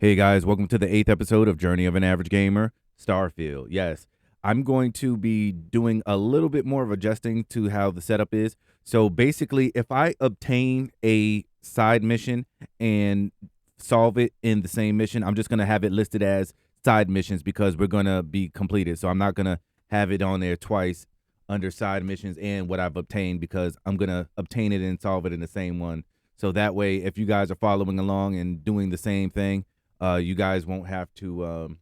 Hey guys, welcome to the 8th episode of Journey of an Average Gamer, Starfield. Yes, I'm going to be doing a little bit more of adjusting to how the setup is. So basically, if I obtain a side mission and solve it in the same mission, I'm just going to have it listed as side missions because we're going to be completed. So I'm not going to have it on there twice under side missions and what I've obtained because I'm going to obtain it and solve it in the same one. So that way, if you guys are following along and doing the same thing, you guys won't have to,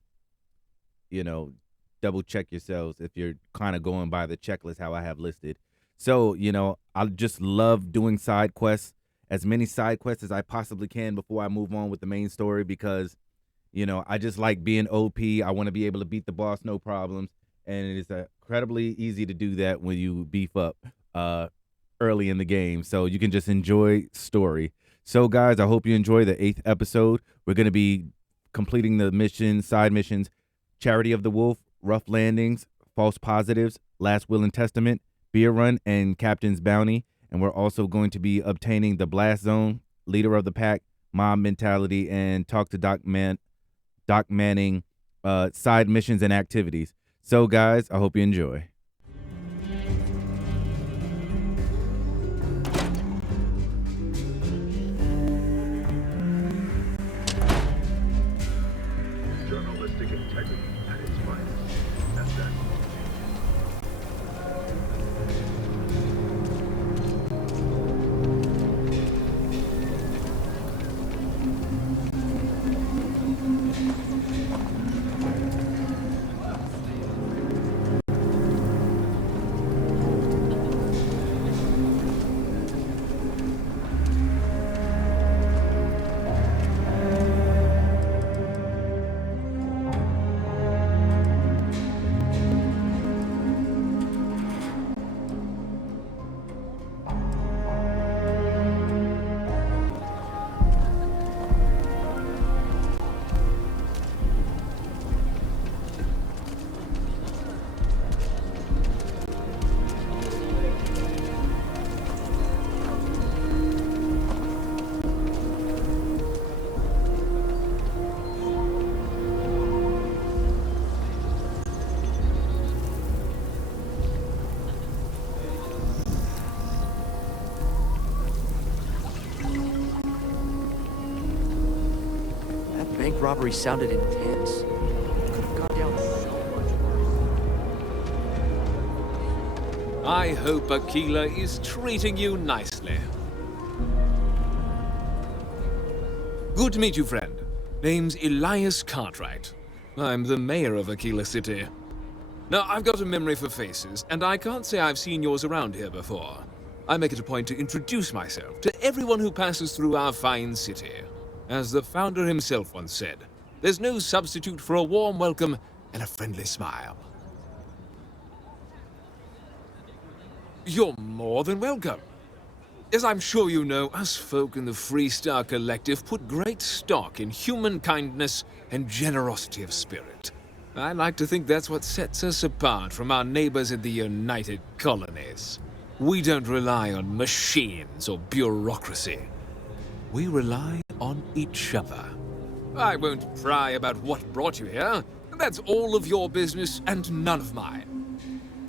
you know, double check yourselves if you're kind of going by the checklist how I have listed. So, I just love doing side quests, as many side quests as I possibly can before I move on with the main story because, I just like being OP. I want to be able to beat the boss, no problems. And it is incredibly easy to do that when you beef up early in the game. So you can just enjoy story. So, guys, I hope you enjoy the 8th episode. We're going to be completing the side missions, Charity of the Wolf, Rough Landings, False Positives, Last Will and Testament, Beer Run, and Captain's Bounty. And we're also going to be obtaining the Blast Zone, Leader of the Pack, Mob Mentality, and Talk to Doc Manning side missions and activities. So, guys, I hope you enjoy. Journalistic integrity at its finest. That's that. Bank robbery sounded intense. Could have gone down so much worse. I hope Aquila is treating you nicely. Good to meet you, friend. Name's Elias Cartwright. I'm the mayor of Aquila City. Now, I've got a memory for faces, and I can't say I've seen yours around here before. I make it a point to introduce myself to everyone who passes through our fine city. As the founder himself once said, there's no substitute for a warm welcome and a friendly smile. You're more than welcome. As I'm sure you know, us folk in the Freestar Collective put great stock in human kindness and generosity of spirit. I like to think that's what sets us apart from our neighbors in the United Colonies. We don't rely on machines or bureaucracy. We rely on each other. I won't pry about what brought you here. That's all of your business and none of mine.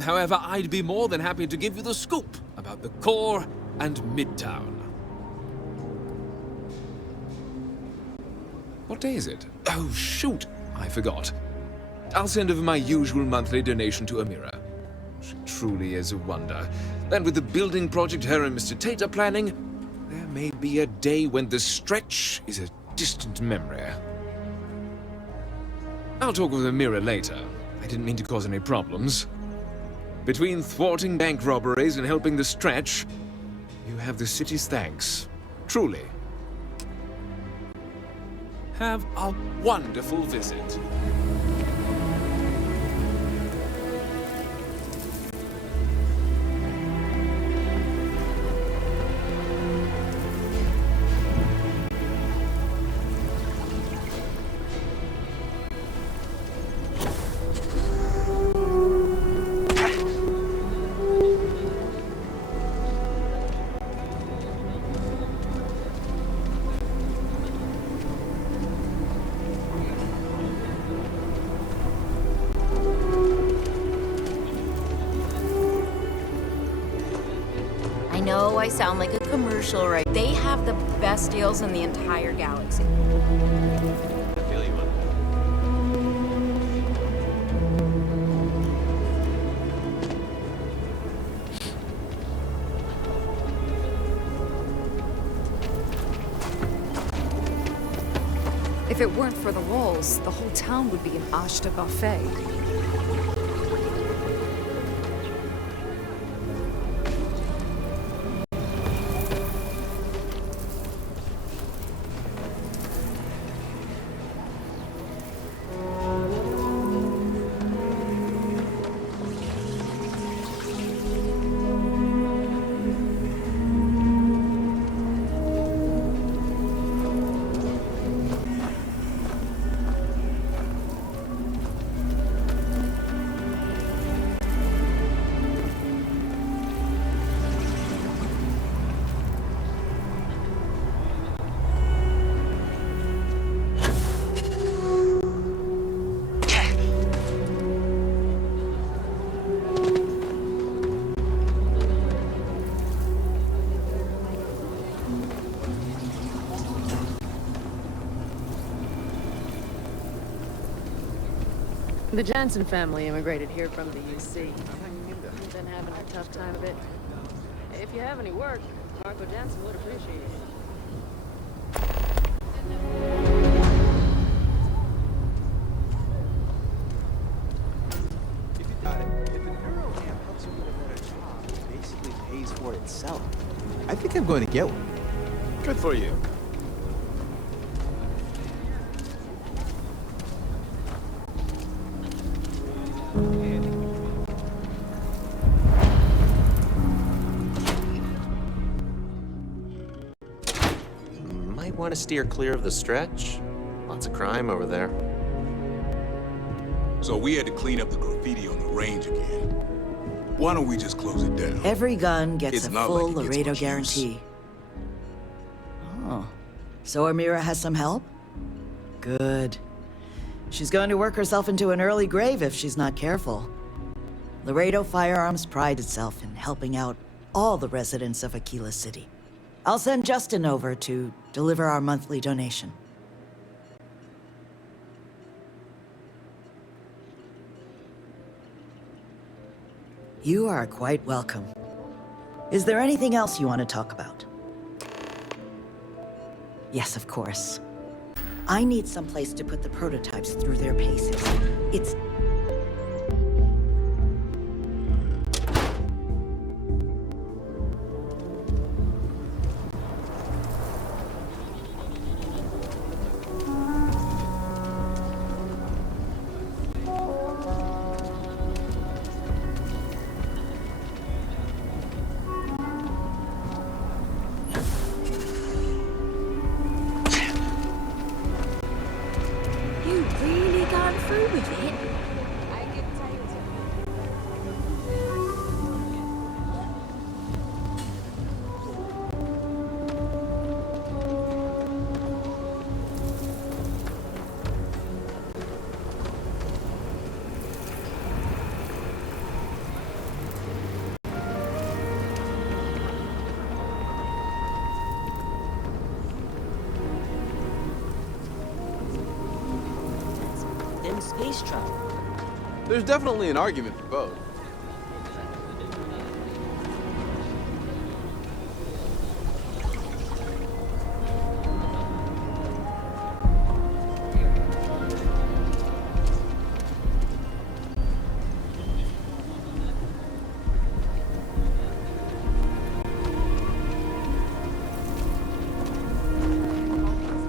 However, I'd be more than happy to give you the scoop about the core and Midtown. What day is it? Oh, shoot! I forgot. I'll send over my usual monthly donation to Amira. She truly is a wonder. And with the building project her and Mr. Tate are planning, there may be a day when the stretch is a distant memory. I'll talk with Amira later. I didn't mean to cause any problems. Between thwarting bank robberies and helping the stretch, you have the city's thanks. Truly. Have a wonderful visit. I sound like a commercial, right? They have the best deals in the entire galaxy. I feel you on that. If it weren't for the walls, the whole town would be an Ashta buffet. The Jansen family immigrated here from the UC. They've been having a tough time of it. If you have any work, Marco Jansen would appreciate it. If you got it, if an aero camp helps you get a better job, it basically pays for itself. I think I'm going to get one. Good for you. Might want to steer clear of the stretch. Lots of crime over there. So we had to clean up the graffiti on the range again. Why don't we just close it down? Every gun gets It's a not full like it gets Laredo much use. guarantee. Oh. So Amira has some help? Good. She's going to work herself into an early grave if she's not careful. Laredo Firearms prides itself in helping out all the residents of Aquila City. I'll send Justin over to deliver our monthly donation. You are quite welcome. Is there anything else you want to talk about? Yes, of course. I need some place to put the prototypes through their paces. It's... You really going through with it? in space travel. There's definitely an argument for both.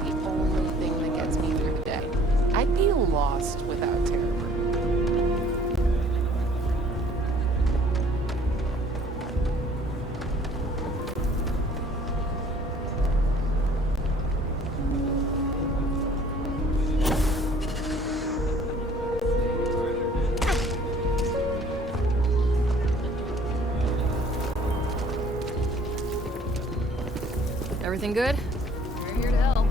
The only thing that gets me through the day. I'd be lost without terror. Everything good? We're here to help.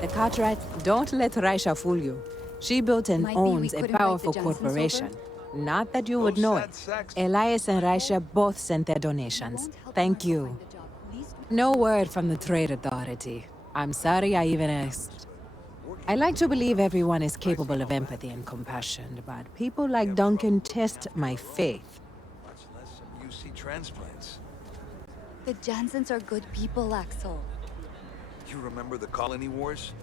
The Cartwright, don't let Raisha fool you. She built and Might be we owns a could invite the powerful Johnsons corporation. over. Not that you would know it. Elias and Raisha both sent their donations. Thank you. No word from the Trade Authority. I'm sorry I even asked. I like to believe everyone is capable of empathy and compassion, but people like Duncan test my faith. Much less some UC transplants. The Jansons are good people, Axel. You remember the colony wars?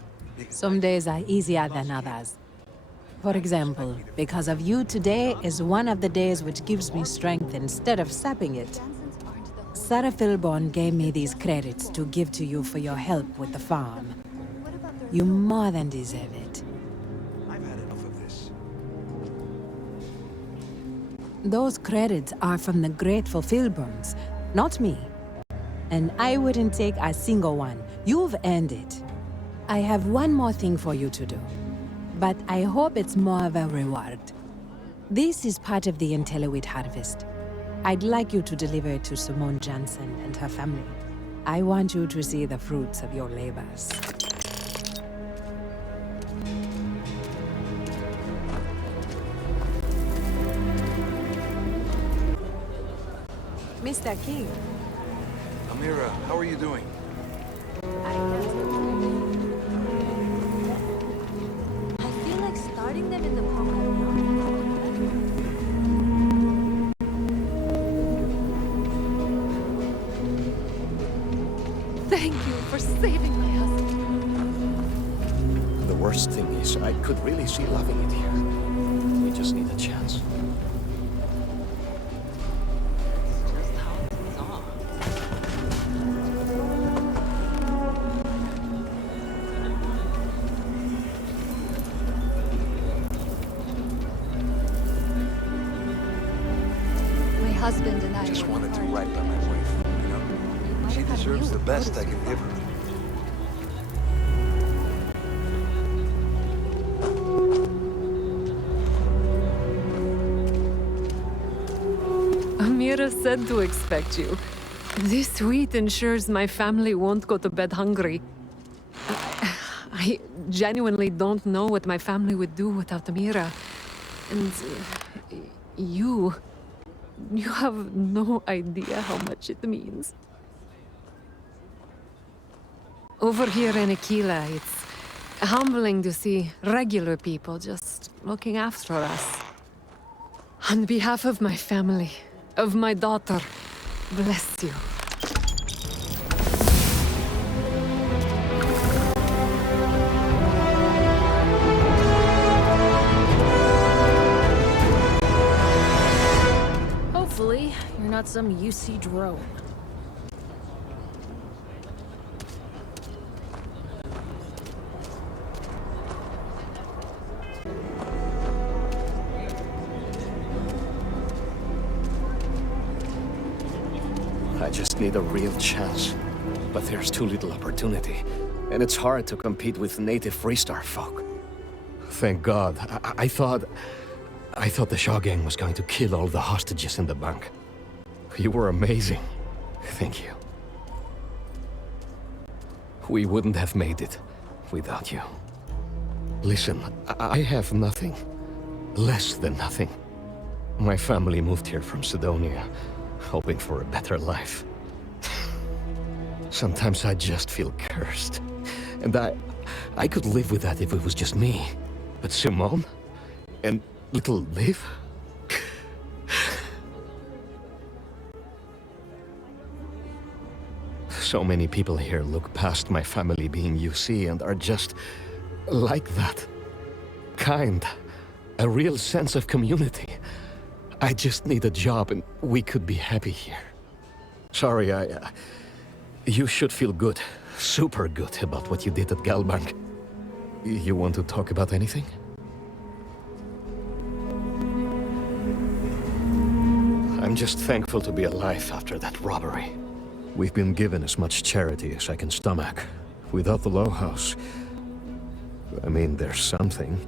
Some days are easier than others. For example, because of you, today is one of the days which gives me strength instead of sapping it. Sarah Philborn gave me these credits to give to you for your help with the farm. You more than deserve it. I've had enough of this. Those credits are from the grateful Philborns, not me. And I wouldn't take a single one. You've earned it. I have one more thing for you to do, but I hope it's more of a reward. This is part of the Intelliwit harvest. I'd like you to deliver it to Simone Jansen and her family. I want you to see the fruits of your labors. Mr. King. Amira, how are you doing? I feel like starting them in the program. Thank you for saving my husband. The worst thing is, I could really see loving it here. We just need a chance. Husband and I just want to do right by my wife, you know? She deserves the best I can give her. Amira said to expect you. This sweet ensures my family won't go to bed hungry. I genuinely don't know what my family would do without Amira. And you have no idea how much it means. Over here in Aquila, it's humbling to see regular people just looking after us. On behalf of my family, of my daughter, bless you. Hopefully, you're not some UC drone. I just need a real chance. But there's too little opportunity. And it's hard to compete with native Freestar folk. Thank God. I thought the Shaw gang was going to kill all the hostages in the bank. You were amazing. Thank you. We wouldn't have made it without you. Listen, I have nothing. Less than nothing. My family moved here from Sidonia, hoping for a better life. Sometimes I just feel cursed. And I could live with that if it was just me. But Simone? And little Liv? So many people here look past my family being UC and are just like that. Kind. A real sense of community. I just need a job and we could be happy here. Sorry, you should feel good. Super good about what you did at Galbank. You want to talk about anything? I'm just thankful to be alive after that robbery. We've been given as much charity as I can stomach. Without the Low House, I mean, there's something,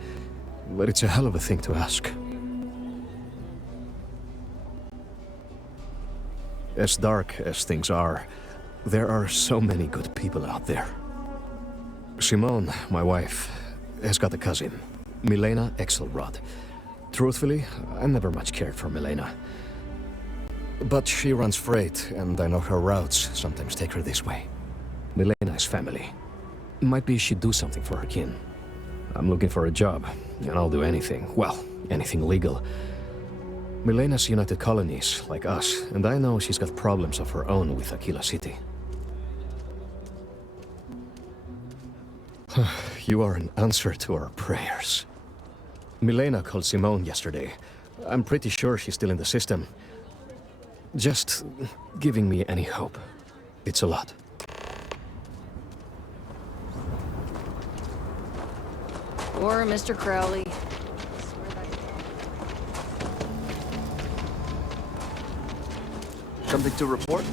but it's a hell of a thing to ask. As dark as things are, there are so many good people out there. Simone, my wife, has got a cousin, Milena Axelrod. Truthfully, I never much cared for Milena. But she runs freight, and I know her routes sometimes take her this way. Milena is family. Might be she'd do something for her kin. I'm looking for a job, and I'll do anything. Well, anything legal. Milena's United Colonies, like us, and I know she's got problems of her own with Aquila City. You are an answer to our prayers. Milena called Simone yesterday. I'm pretty sure she's still in the system. Just giving me any hope. It's a lot. Or Mr. Crowley. Something to report?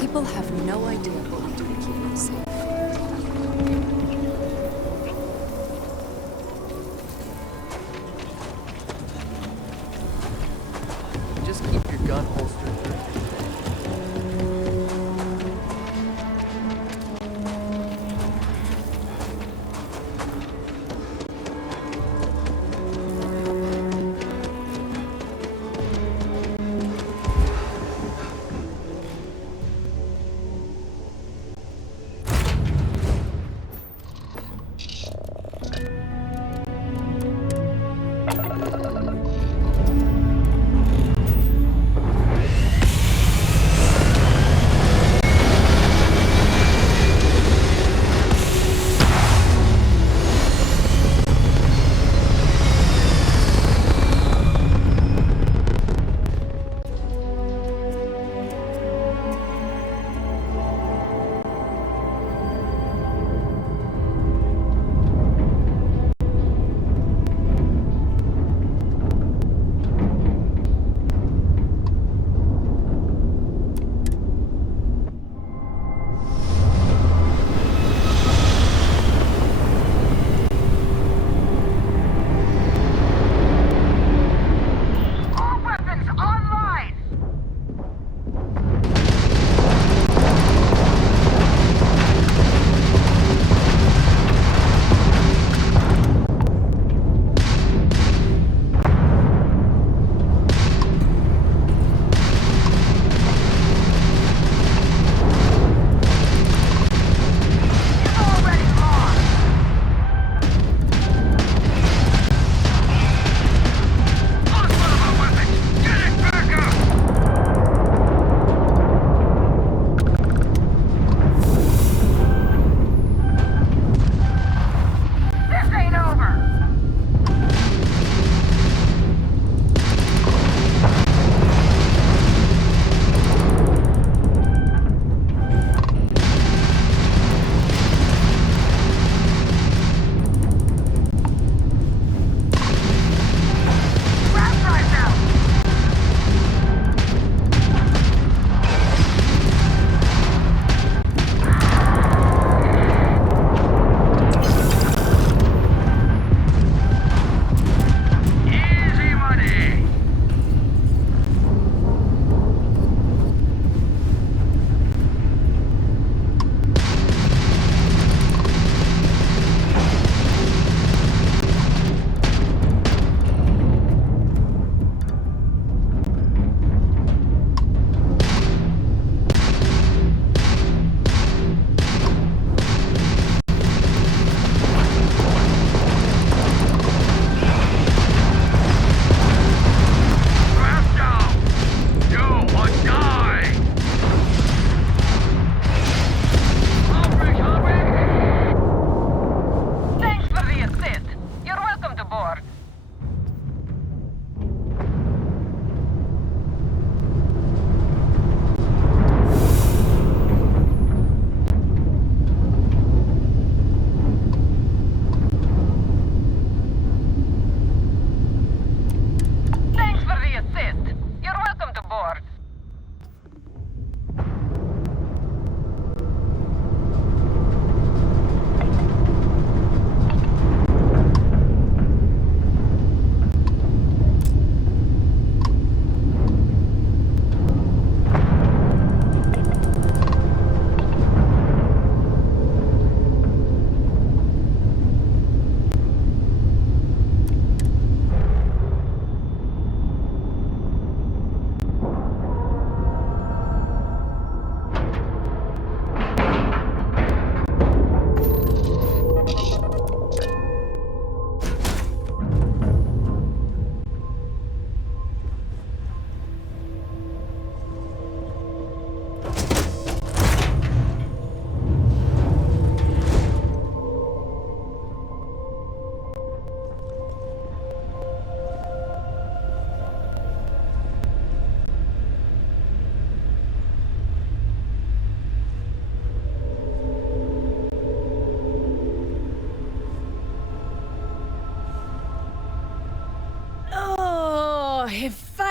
People have no idea what we do to keep them safe. Just keep your gun holstered.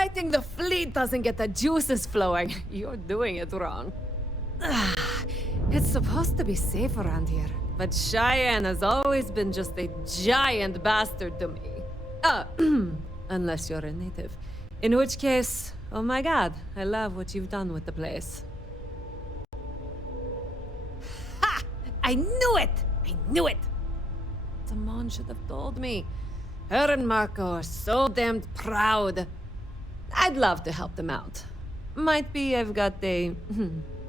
fighting the fleet doesn't get the juices flowing, you're doing it wrong. It's supposed to be safe around here, but Cheyenne has always been just a giant bastard to me. Unless you're a native. In which case, oh my god, I love what you've done with the place. Ha! I knew it! I knew it! Simone should have told me. Her and Marco are so damned proud. I'd love to help them out. Might be I've got a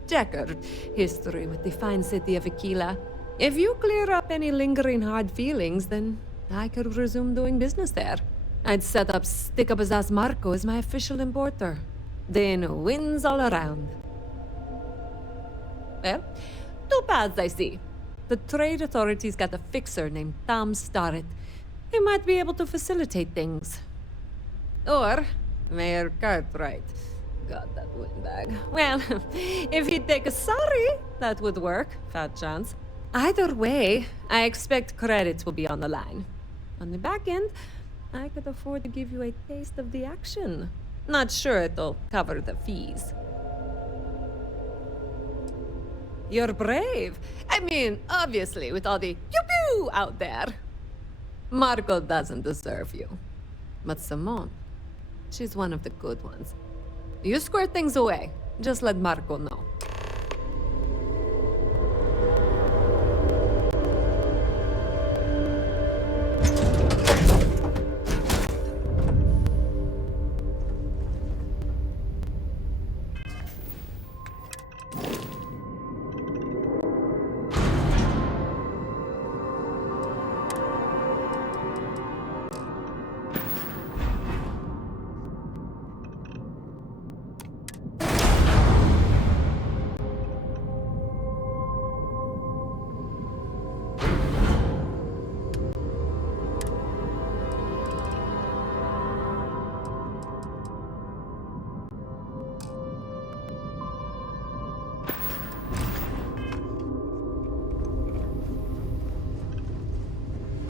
checkered history with the fine city of Aquila. If you clear up any lingering hard feelings, then I could resume doing business there. I'd set up Stick-Up-His-Ass Marco as my official importer. Then wins all around. Well, two paths I see. The trade authorities got a fixer named Tom Starrett. He might be able to facilitate things. Or Mayor Cartwright. God, that windbag. Well, if he'd take a sorry, that would work. Fat chance. Either way, I expect credits will be on the line. On the back end, I could afford to give you a taste of the action. Not sure it'll cover the fees. You're brave. I mean, obviously, with all the pew-pew out there. Marco doesn't deserve you. But Simone, she's one of the good ones. You square things away. Just let Marco know.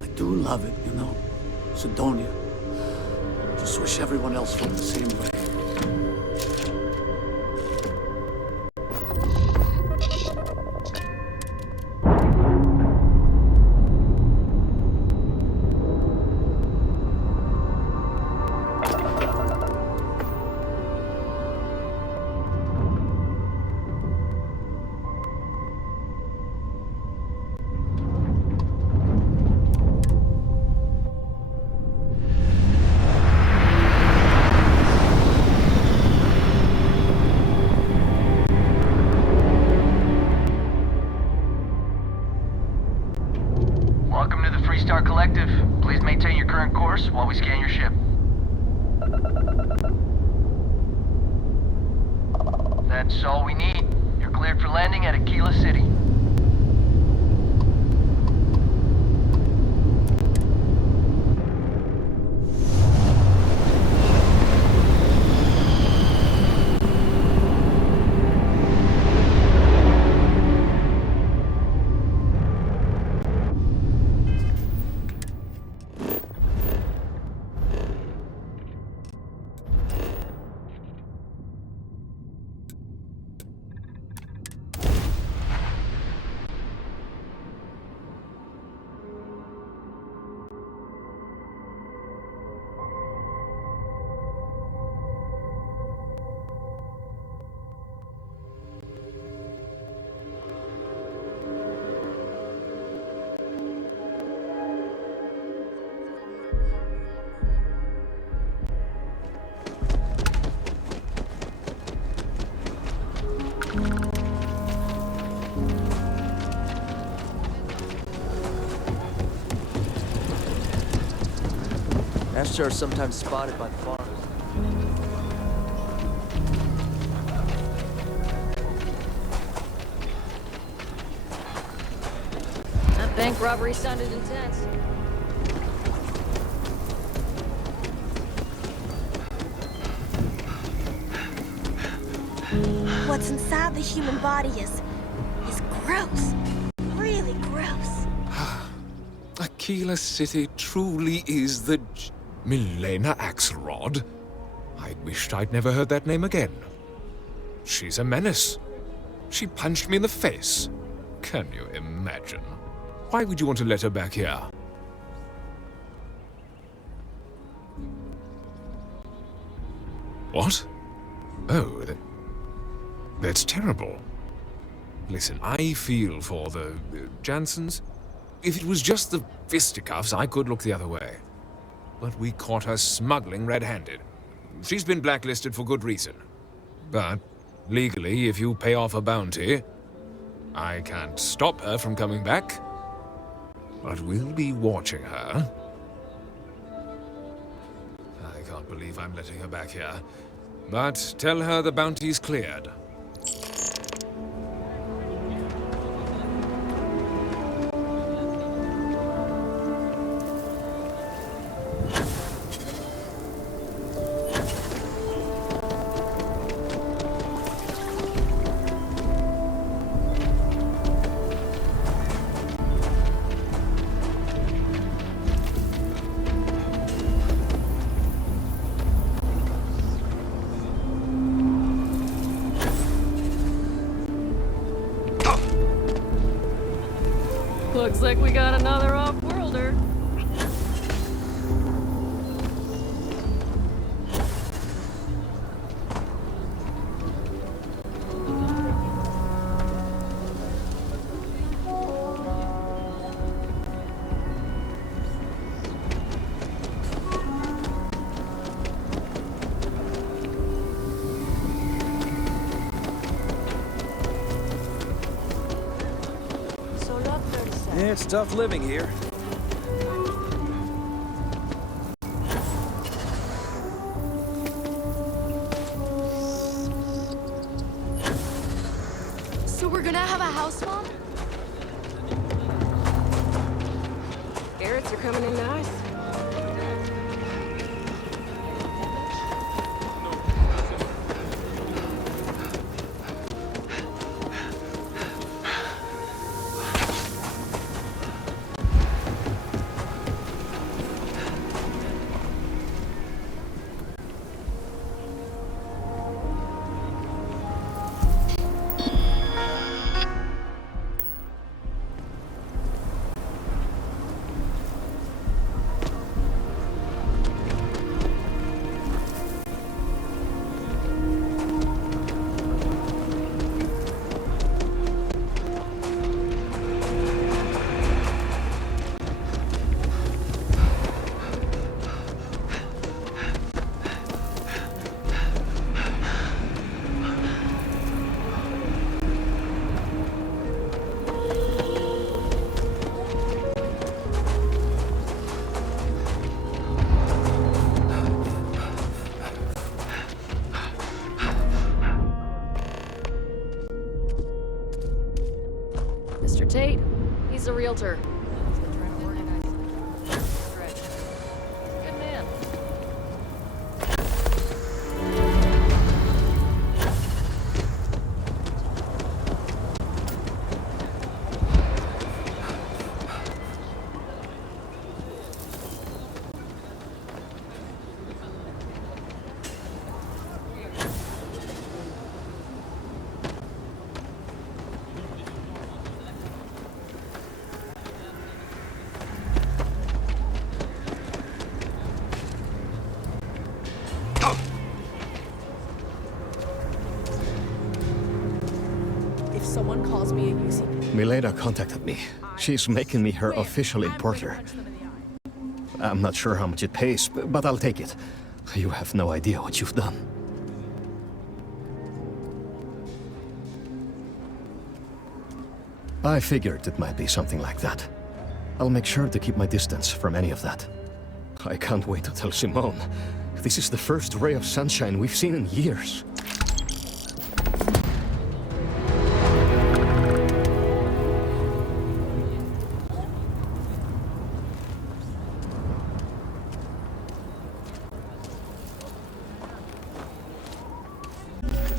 I do love it, you know? Sidonia. Just wish everyone else felt the same way. Please maintain your current course while we scan your ship. That's all we need. You're cleared for landing at Aquila City. Ashtar are sometimes spotted by the farmers. That bank robbery sounded intense. What's inside the human body is gross. Really gross. Aquila City truly is the Milena Axelrod. I wished I'd never heard that name again. She's a menace. She punched me in the face. Can you imagine? Why would you want to let her back here? What? Oh, that's terrible. Listen, I feel for the Jansons. If it was just the fisticuffs, I could look the other way. But we caught her smuggling red-handed. She's been blacklisted for good reason. But legally, if you pay off a bounty, I can't stop her from coming back. But we'll be watching her. I can't believe I'm letting her back here. But tell her the bounty's cleared. Looks like we got another off-worlder. Yeah, it's tough living here. So we're gonna have a house, Mom? Carrots are coming in nice. Mr. Tate, he's a realtor. Good man. Someone calls me a UC. Milena contacted me. She's making me her official importer. I'm not sure how much it pays, but I'll take it. You have no idea what you've done. I figured it might be something like that. I'll make sure to keep my distance from any of that. I can't wait to tell Simone. This is the first ray of sunshine we've seen in years.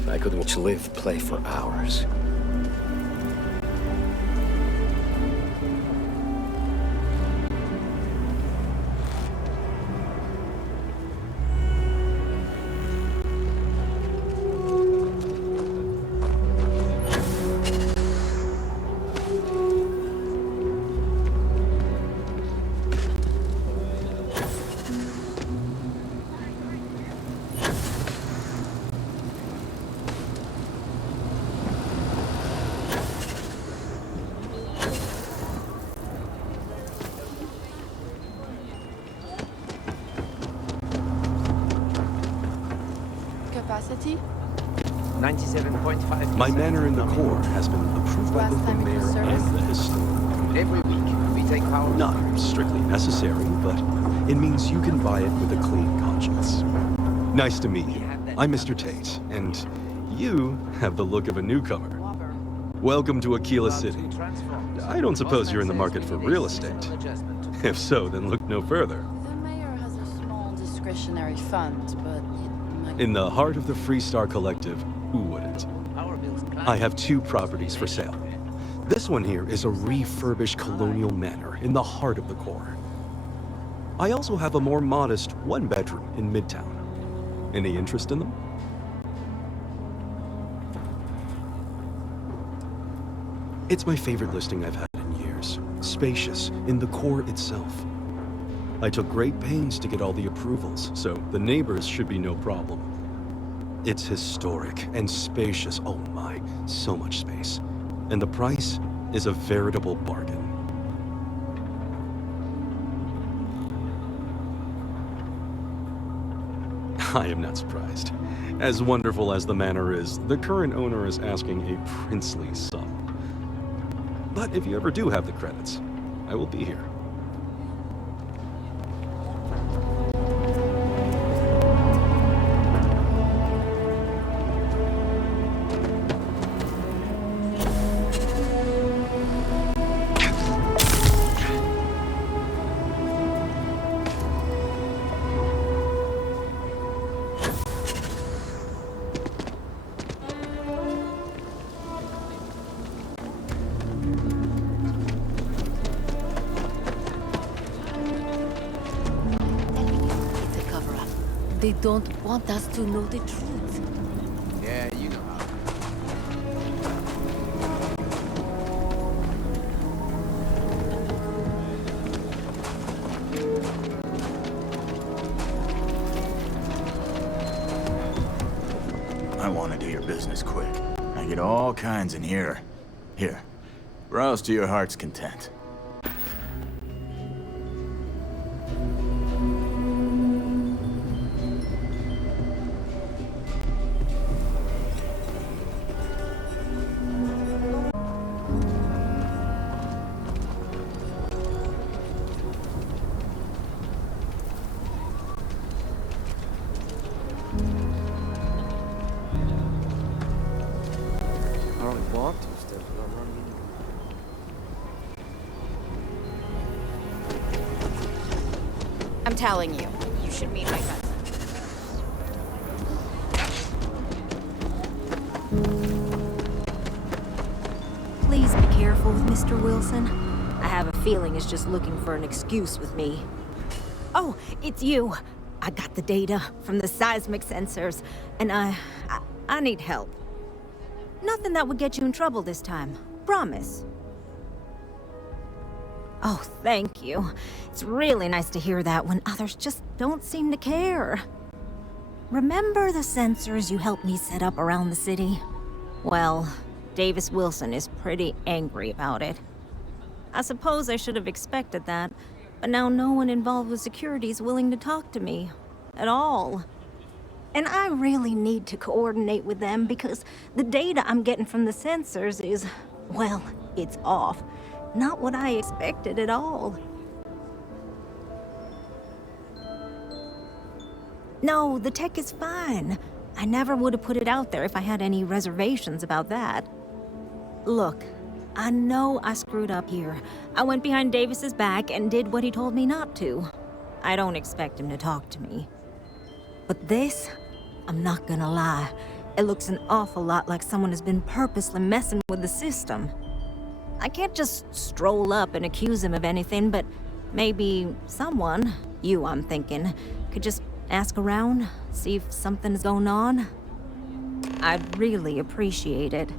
I could watch Liv play for hours. city? 97.5%. My manor in the core has been approved by both the mayor and the historian. Every week, we take power. Not strictly necessary, but it means you can buy it with a clean conscience. Nice to meet you. I'm Mr. Tate, and you have the look of a newcomer. Welcome to Aquila City. I don't suppose you're in the market for real estate. If so, then look no further. The mayor has a small discretionary fund, but it might... In the heart of the Freestar Collective, who wouldn't? I have 2 properties for sale. This one here is a refurbished colonial manor in the heart of the core. I also have a more modest 1-bedroom in Midtown. Any interest in them? It's my favorite listing I've had in years. Spacious in the core itself. I took great pains to get all the approvals, so the neighbors should be no problem. It's historic and spacious. Oh my, so much space. And the price is a veritable bargain. I am not surprised. As wonderful as the manor is, the current owner is asking a princely sum. But if you ever do have the credits, I will be here. They don't want us to know the truth. Yeah, you know how. I want to do your business quick. I get all kinds in here. Here, browse to your heart's content. I'm telling you, you should meet my cousin. Please be careful with Mr. Wilson. I have a feeling he's just looking for an excuse with me. Oh, it's you. I got the data from the seismic sensors, and I need help. Nothing that would get you in trouble this time. Promise. Oh, thank you. It's really nice to hear that when others just don't seem to care. Remember the sensors you helped me set up around the city? Well, Davis Wilson is pretty angry about it. I suppose I should have expected that, but now no one involved with security is willing to talk to me. At all. And I really need to coordinate with them because the data I'm getting from the sensors is, well, it's off. Not what I expected at all. No, the tech is fine. I never would have put it out there if I had any reservations about that. Look, I know I screwed up here. I went behind Davis's back and did what he told me not to. I don't expect him to talk to me. But this, I'm not gonna lie, it looks an awful lot like someone has been purposely messing with the system. I can't just stroll up and accuse him of anything, but maybe someone, you I'm thinking, could just ask around, see if something's going on. I'd really appreciate it.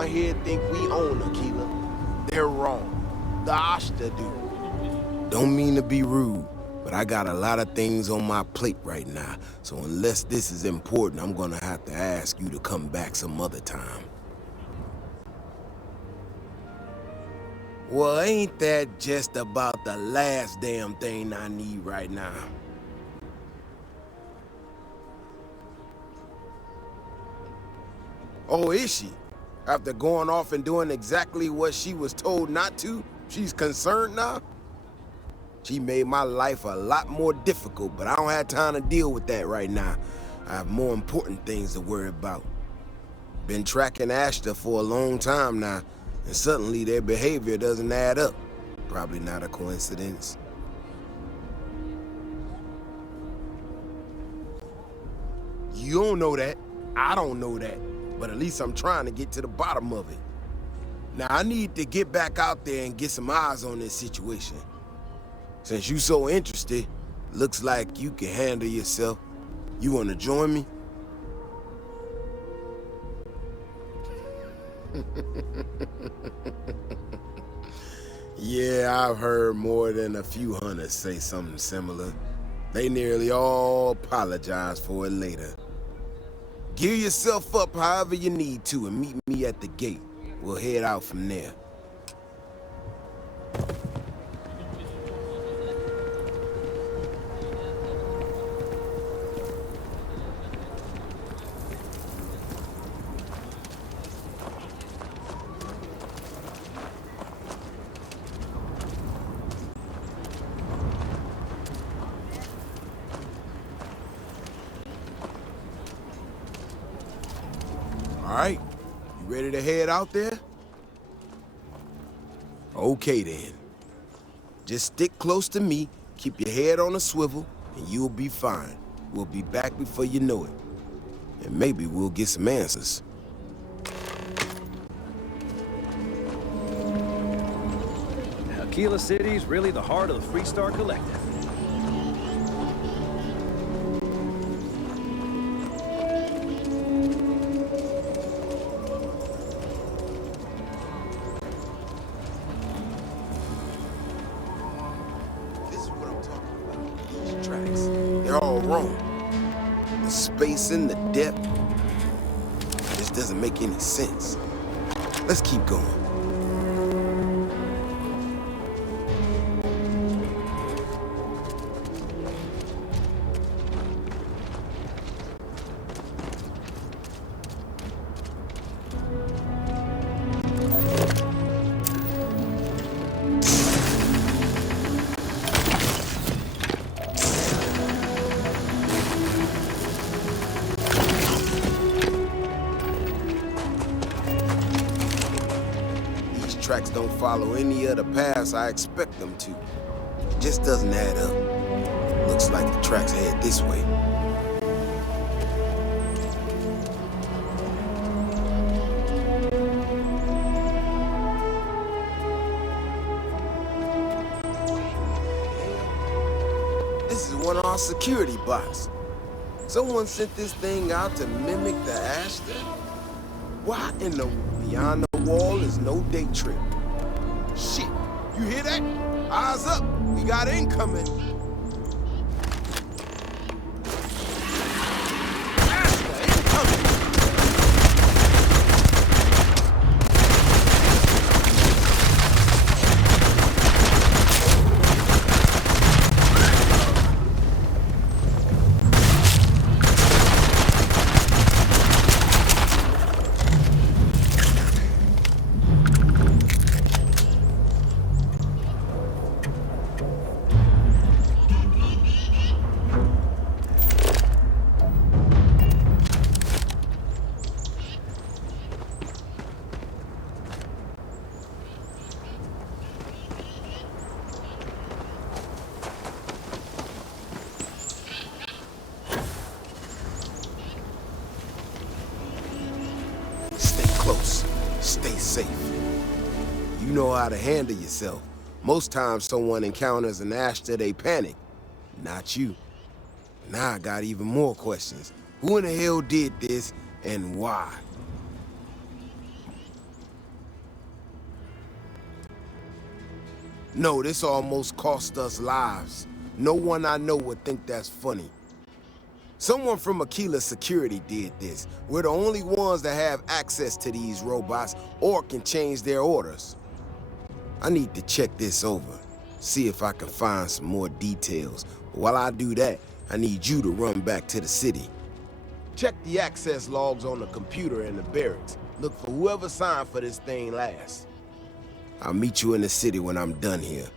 around here think we own Aquila. They're wrong. The Ashta do. Don't mean to be rude, but I got a lot of things on my plate right now, so unless this is important, I'm gonna have to ask you to come back some other time. Well, ain't that just about the last damn thing I need right now? Oh, is she? After going off and doing exactly what she was told not to, she's concerned now? She made my life a lot more difficult, but I don't have time to deal with that right now. I have more important things to worry about. Been tracking Ashta for a long time now, and suddenly their behavior doesn't add up. Probably not a coincidence. You don't know that. I don't know that. But at least I'm trying to get to the bottom of it. Now, I need to get back out there and get some eyes on this situation. Since you so interested, looks like you can handle yourself. You want to join me? Yeah, I've heard more than a few hunters say something similar. They nearly all apologize for it later. Gear yourself up however you need to and meet me at the gate. We'll head out from there. All right, you ready to head out there? Okay then. Just stick close to me, keep your head on a swivel, and you'll be fine. We'll be back before you know it. And maybe we'll get some answers. Aquila City's really the heart of the Freestar Collective. In the depth. This doesn't make any sense. Let's keep going. Tracks don't follow any other paths I expect them to. It just doesn't add up. Looks like the tracks head this way. This is one of our security bots. Someone sent this thing out to mimic the Ashta? Why in the beyond the wall is no day trip? Shit, you hear that? Eyes up, we got incoming. Stay safe. You know how to handle yourself. Most times someone encounters an Ashta, they panic. Not you. Now I got even more questions. Who in the hell did this, and why? No, this almost cost us lives. No one I know would think that's funny. Someone from Aquila Security did this. We're the only ones that have access to these robots or can change their orders. I need to check this over, see if I can find some more details. But while I do that, I need you to run back to the city. Check the access logs on the computer in the barracks. Look for whoever signed for this thing last. I'll meet you in the city when I'm done here.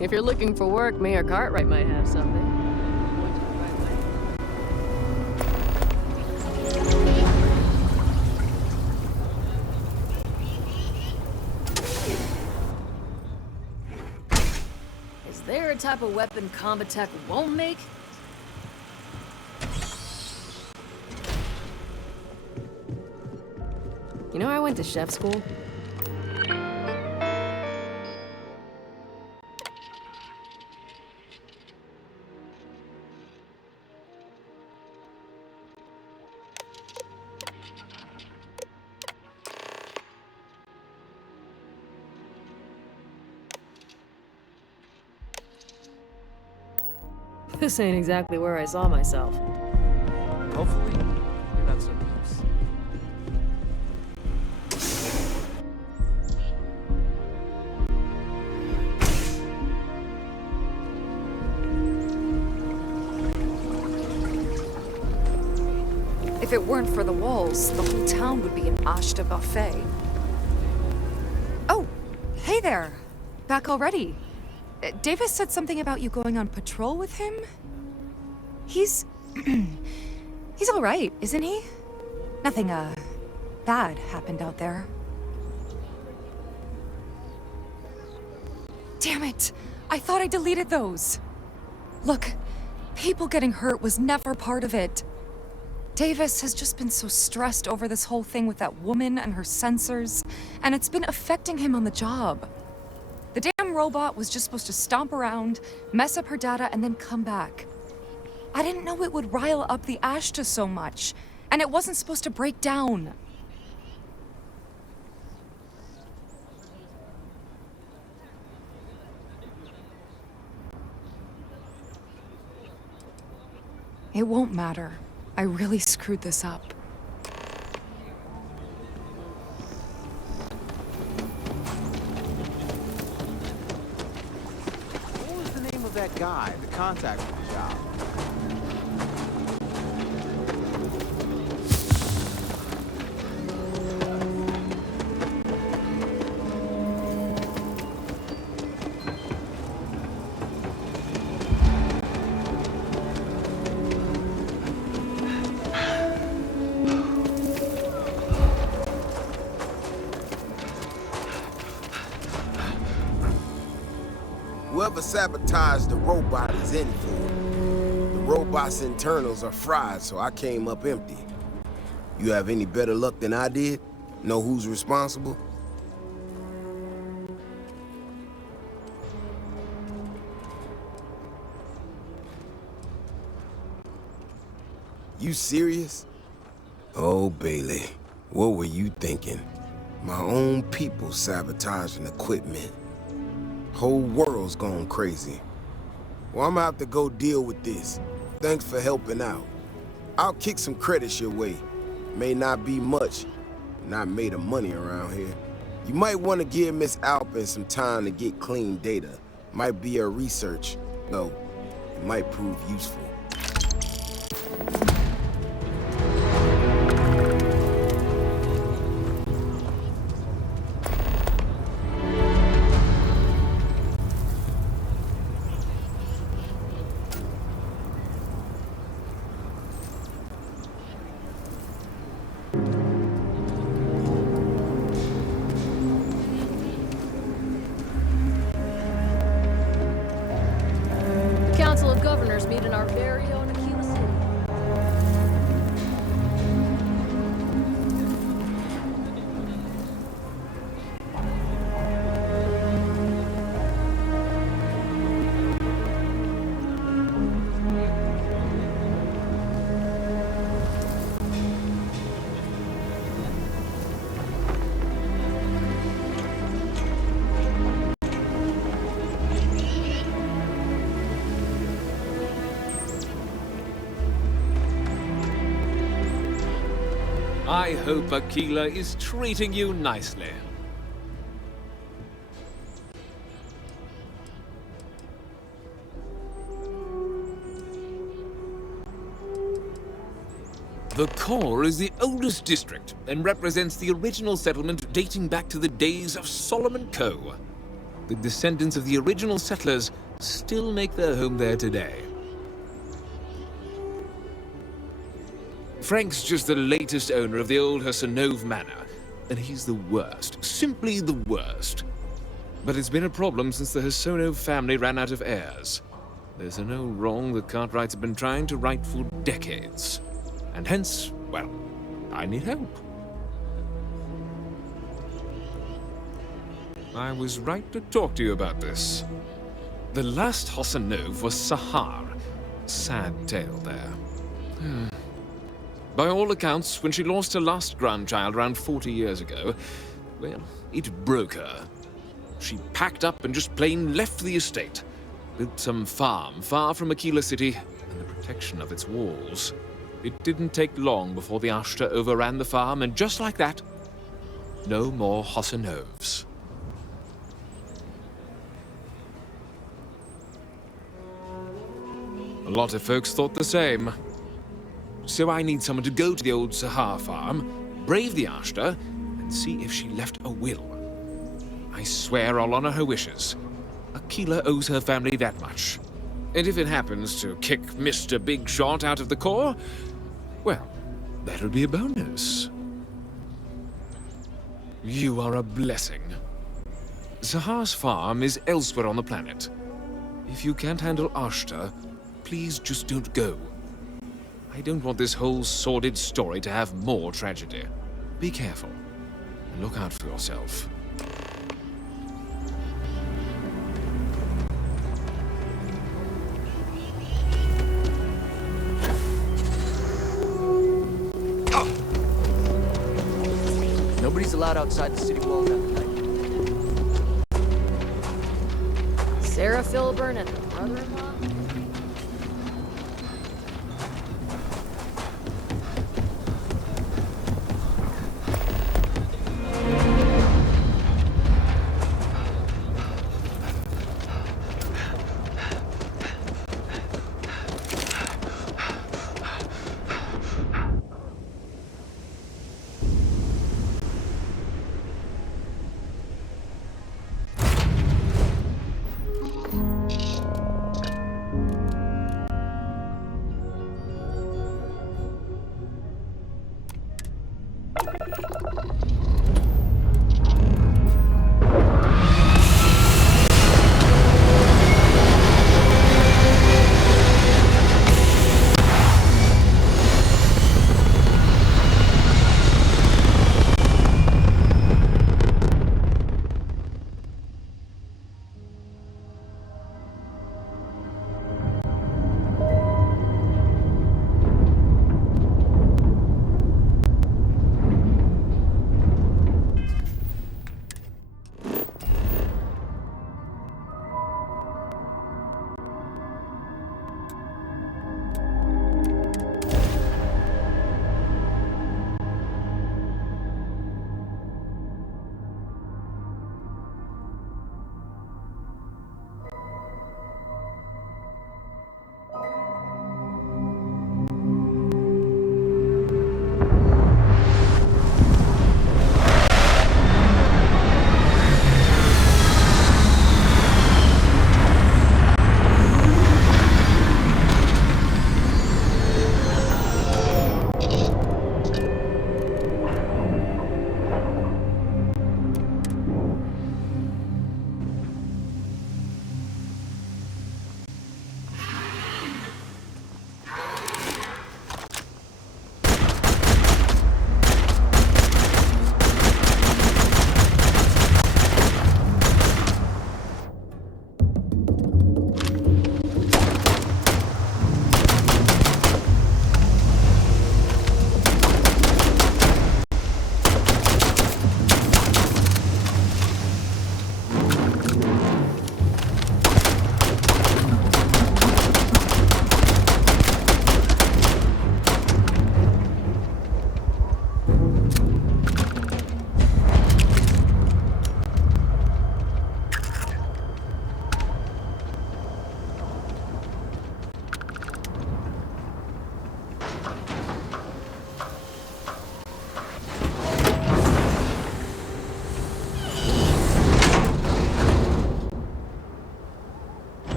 If you're looking for work, Mayor Cartwright might have something. Is there a type of weapon combat tech won't make? You know, I went to chef school. This ain't exactly where I saw myself. Hopefully, you're not so close. If it weren't for the walls, the whole town would be an ashta buffet. Oh, hey there. Back already. Davis said something about you going on patrol with him? He's... he's all right, isn't he? Nothing, bad happened out there. Damn it! I thought I deleted those. Look, people getting hurt was never part of it. Davis has just been so stressed over this whole thing with that woman and her sensors, and it's been affecting him on the job. The damn robot was just supposed to stomp around, mess up her data, and then come back. I didn't know it would rile up the Ashta so much, and it wasn't supposed to break down. It won't matter. I really screwed this up. What was the name of that guy, the contact for the job? Whoever sabotaged the robot is in for it. The robot's internals are fried, so I came up empty. You have any better luck than I did? Know who's responsible? You serious? Oh, Bailey, what were you thinking? My own people sabotaging equipment. Whole world's gone crazy. Well, I'm gonna have to go deal with this. Thanks for helping out. I'll kick some credits your way. May not be much. Not made of money around here. You might want to give Miss Alpin some time to get clean data. Might be her research. No, it might prove useful. Council of Governors meet in our very own Aquila City. I hope Aquila is treating you nicely. The core is the oldest district and represents the original settlement dating back to the days of Solomon Coe. The descendants of the original settlers still make their home there today. Frank's just the latest owner of the old Hassanove Manor, and he's the worst, simply the worst. But it's been a problem since the Hassanove family ran out of heirs. There's an old wrong that Cartwrights have been trying to right for decades. And hence, well, I need help. I was right to talk to you about this. The last Hassanove was Sahar. Sad tale there. By all accounts, when she lost her last grandchild around 40 years ago, well, it broke her. She packed up and just plain left the estate, built some farm far from Aquila City and the protection of its walls. It didn't take long before the Ashta overran the farm, and just like that, no more Hassanoves. A lot of folks thought the same. So I need someone to go to the old Sahar farm, brave the Ashta, and see if she left a will. I swear I'll honor her wishes. Aquila owes her family that much. And if it happens to kick Mr. Big Shot out of the core, well, that'll be a bonus. You are a blessing. Zahar's farm is elsewhere on the planet. If you can't handle Ashta, please just don't go. I don't want this whole sordid story to have more tragedy. Be careful, and look out for yourself. Nobody's allowed outside the city walls after night. Sarah Filburn and her brother-in-law?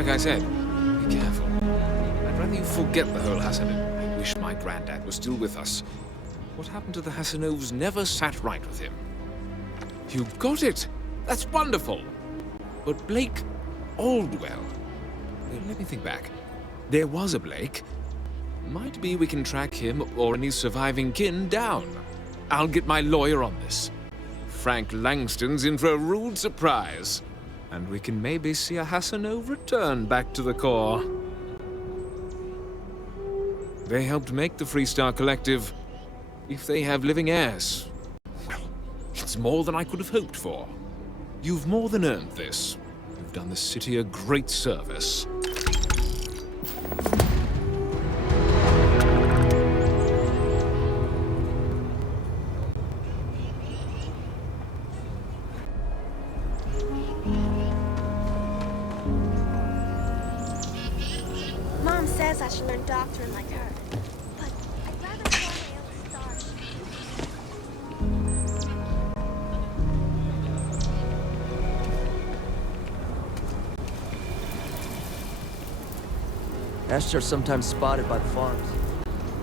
like I said, be careful. I'd rather you forget the whole Hassanov. I wish my granddad was still with us. What happened to the Hassanovs never sat right with him. You got it! That's wonderful! But Blake Aldwell... Let me think back. There was a Blake. Might be we can track him or any surviving kin down. I'll get my lawyer on this. Frank Langston's in for a rude surprise. And we can maybe see a Hassanov return back to the Corps. They helped make the Freestar Collective. If they have living heirs, well, it's more than I could have hoped for. You've more than earned this. You've done the city a great service. Mom says I should learn doctrine like her, but I'd rather go my own star. Ashtray are sometimes spotted by the farms.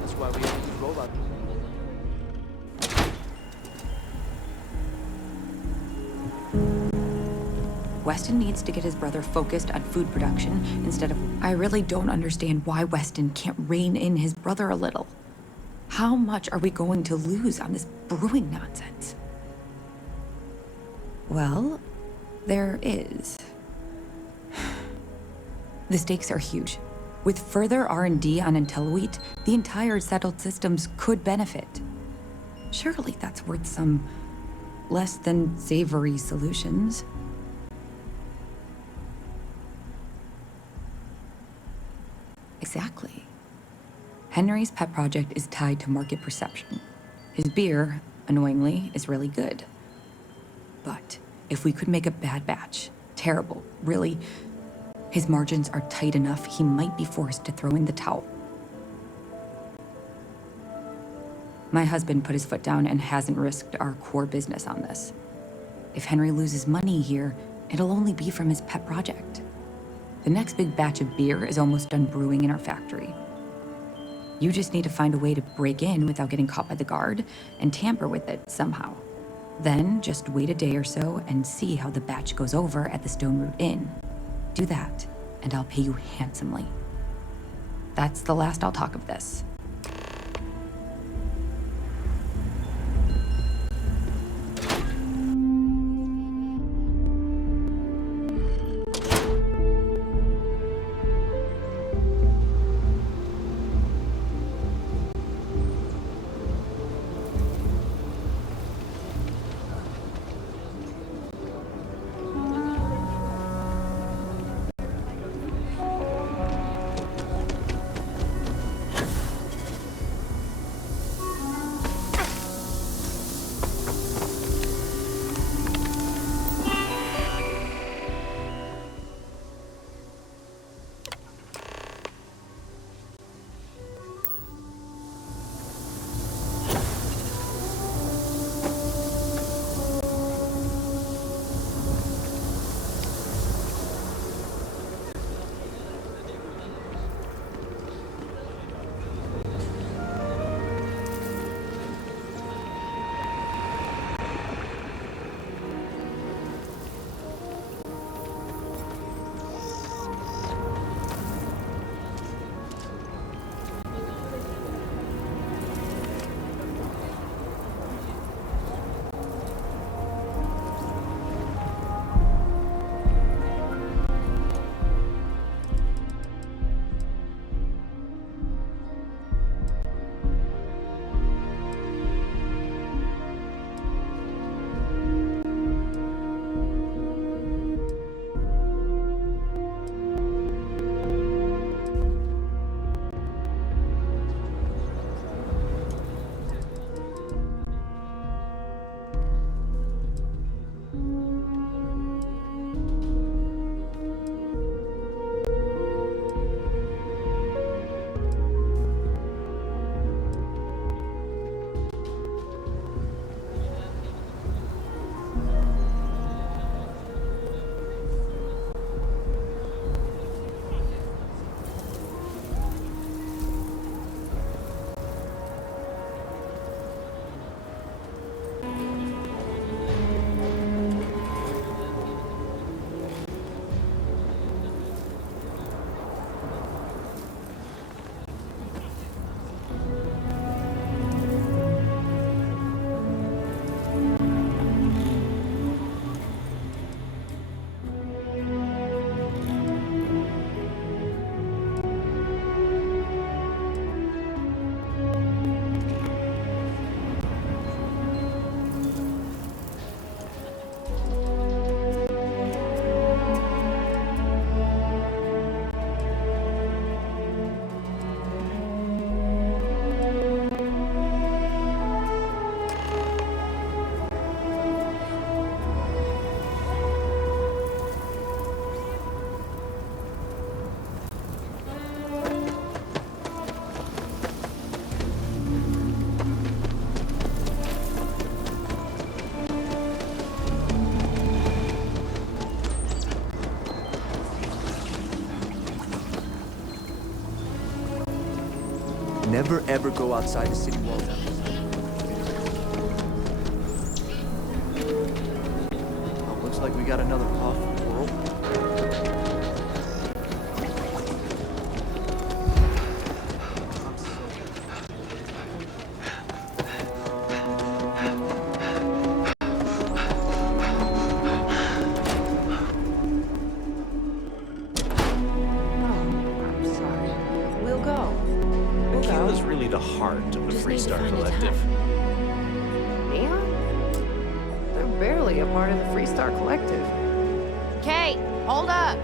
That's why we only use robots. Weston needs to get his brother focused on food production instead of... I really don't understand why Weston can't rein in his brother a little. How much are we going to lose on this brewing nonsense? Well, there is. The stakes are huge. With further R&D on IntelliWheat, the entire settled systems could benefit. Surely that's worth some less than savory solutions. Exactly. Henry's pet project is tied to market perception. His beer, annoyingly, is really good. But if we could make a bad batch, terrible, really, his margins are tight enough he might be forced to throw in the towel. My husband put his foot down and hasn't risked our core business on this. If Henry loses money here, it'll only be from his pet project. The next big batch of beer is almost done brewing in our factory. You just need to find a way to break in without getting caught by the guard and tamper with it somehow. Then just wait a day or so and see how the batch goes over at the Stone Root Inn. Do that, and I'll pay you handsomely. That's the last I'll talk of this. Never ever go outside the city walls. Oh, looks like we got another puff. Akila's really the heart of the Freestar Collective. Neon? They're barely a part of the Freestar Collective. Kate, hold up.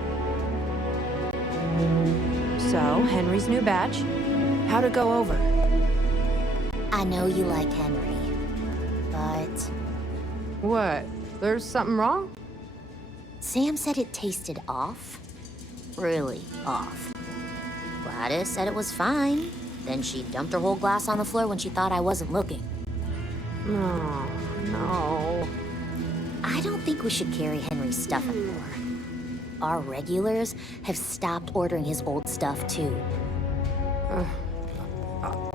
So, Henry's new badge? How'd it go over? I know you like Henry, but... What? There's something wrong? Sam said it tasted off. Really off. Gladys said it was fine. Then she dumped her whole glass on the floor when she thought I wasn't looking. No, no. I don't think we should carry Henry's stuff anymore. Our regulars have stopped ordering his old stuff, too.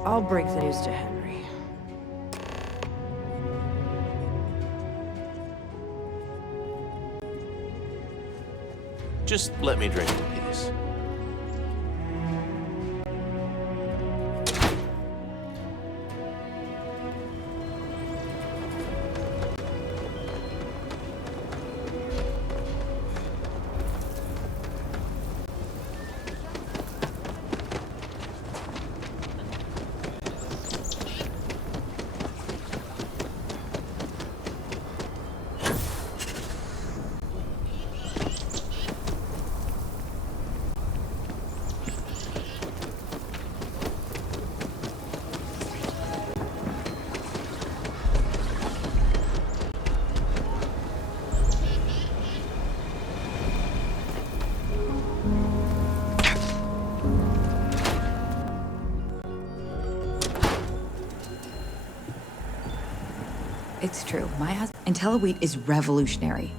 I'll break the news to Henry. Just let me drink in peace. It's true. My husband... IntelliWheat is revolutionary.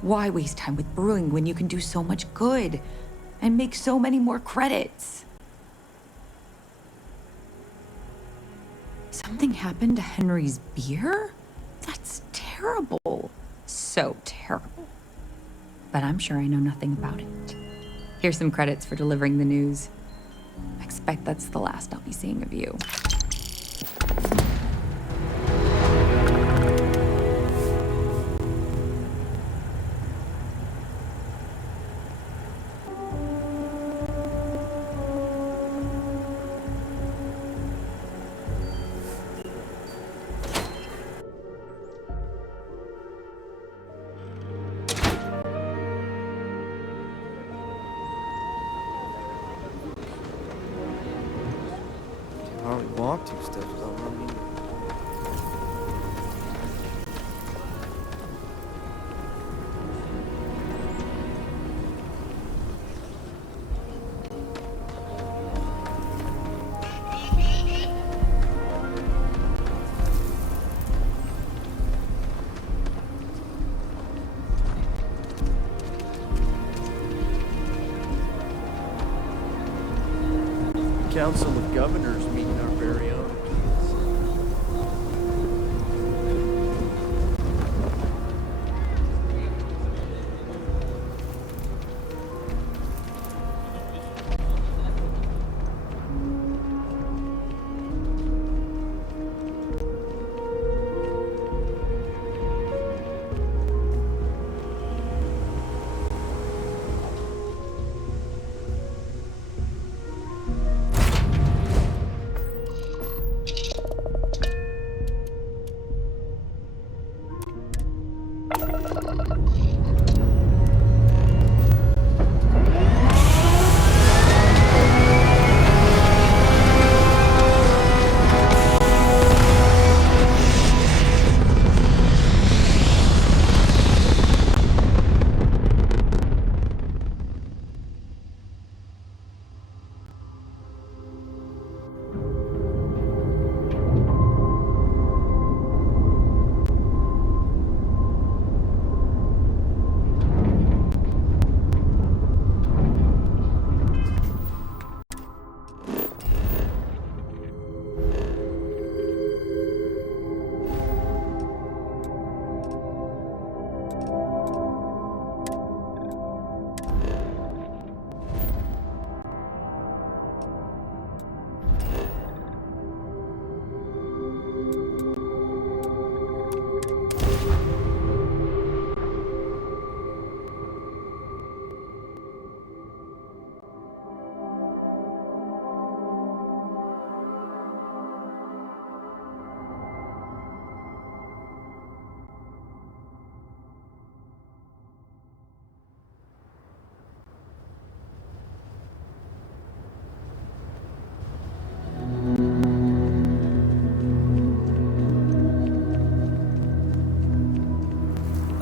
Why waste time with brewing when you can do so much good and make so many more credits? Something happened to Henry's beer? That's terrible. So terrible. But I'm sure I know nothing about it. Here's some credits for delivering the news. I expect that's the last I'll be seeing of you. Hardly walk 2 steps without running. Council of Governors meeting our very own.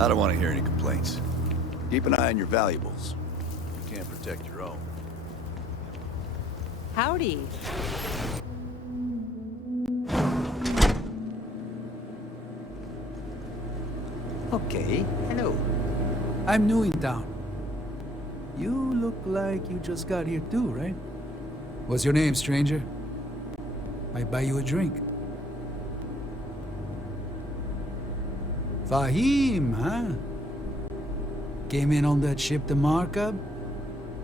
I don't want to hear any complaints. Keep an eye on your valuables. You can't protect your own. Howdy. Okay, hello. I'm new in town. You look like you just got here too, right? What's your name, stranger? Might buy you a drink. Fahim, huh? Came in on that ship to Markup?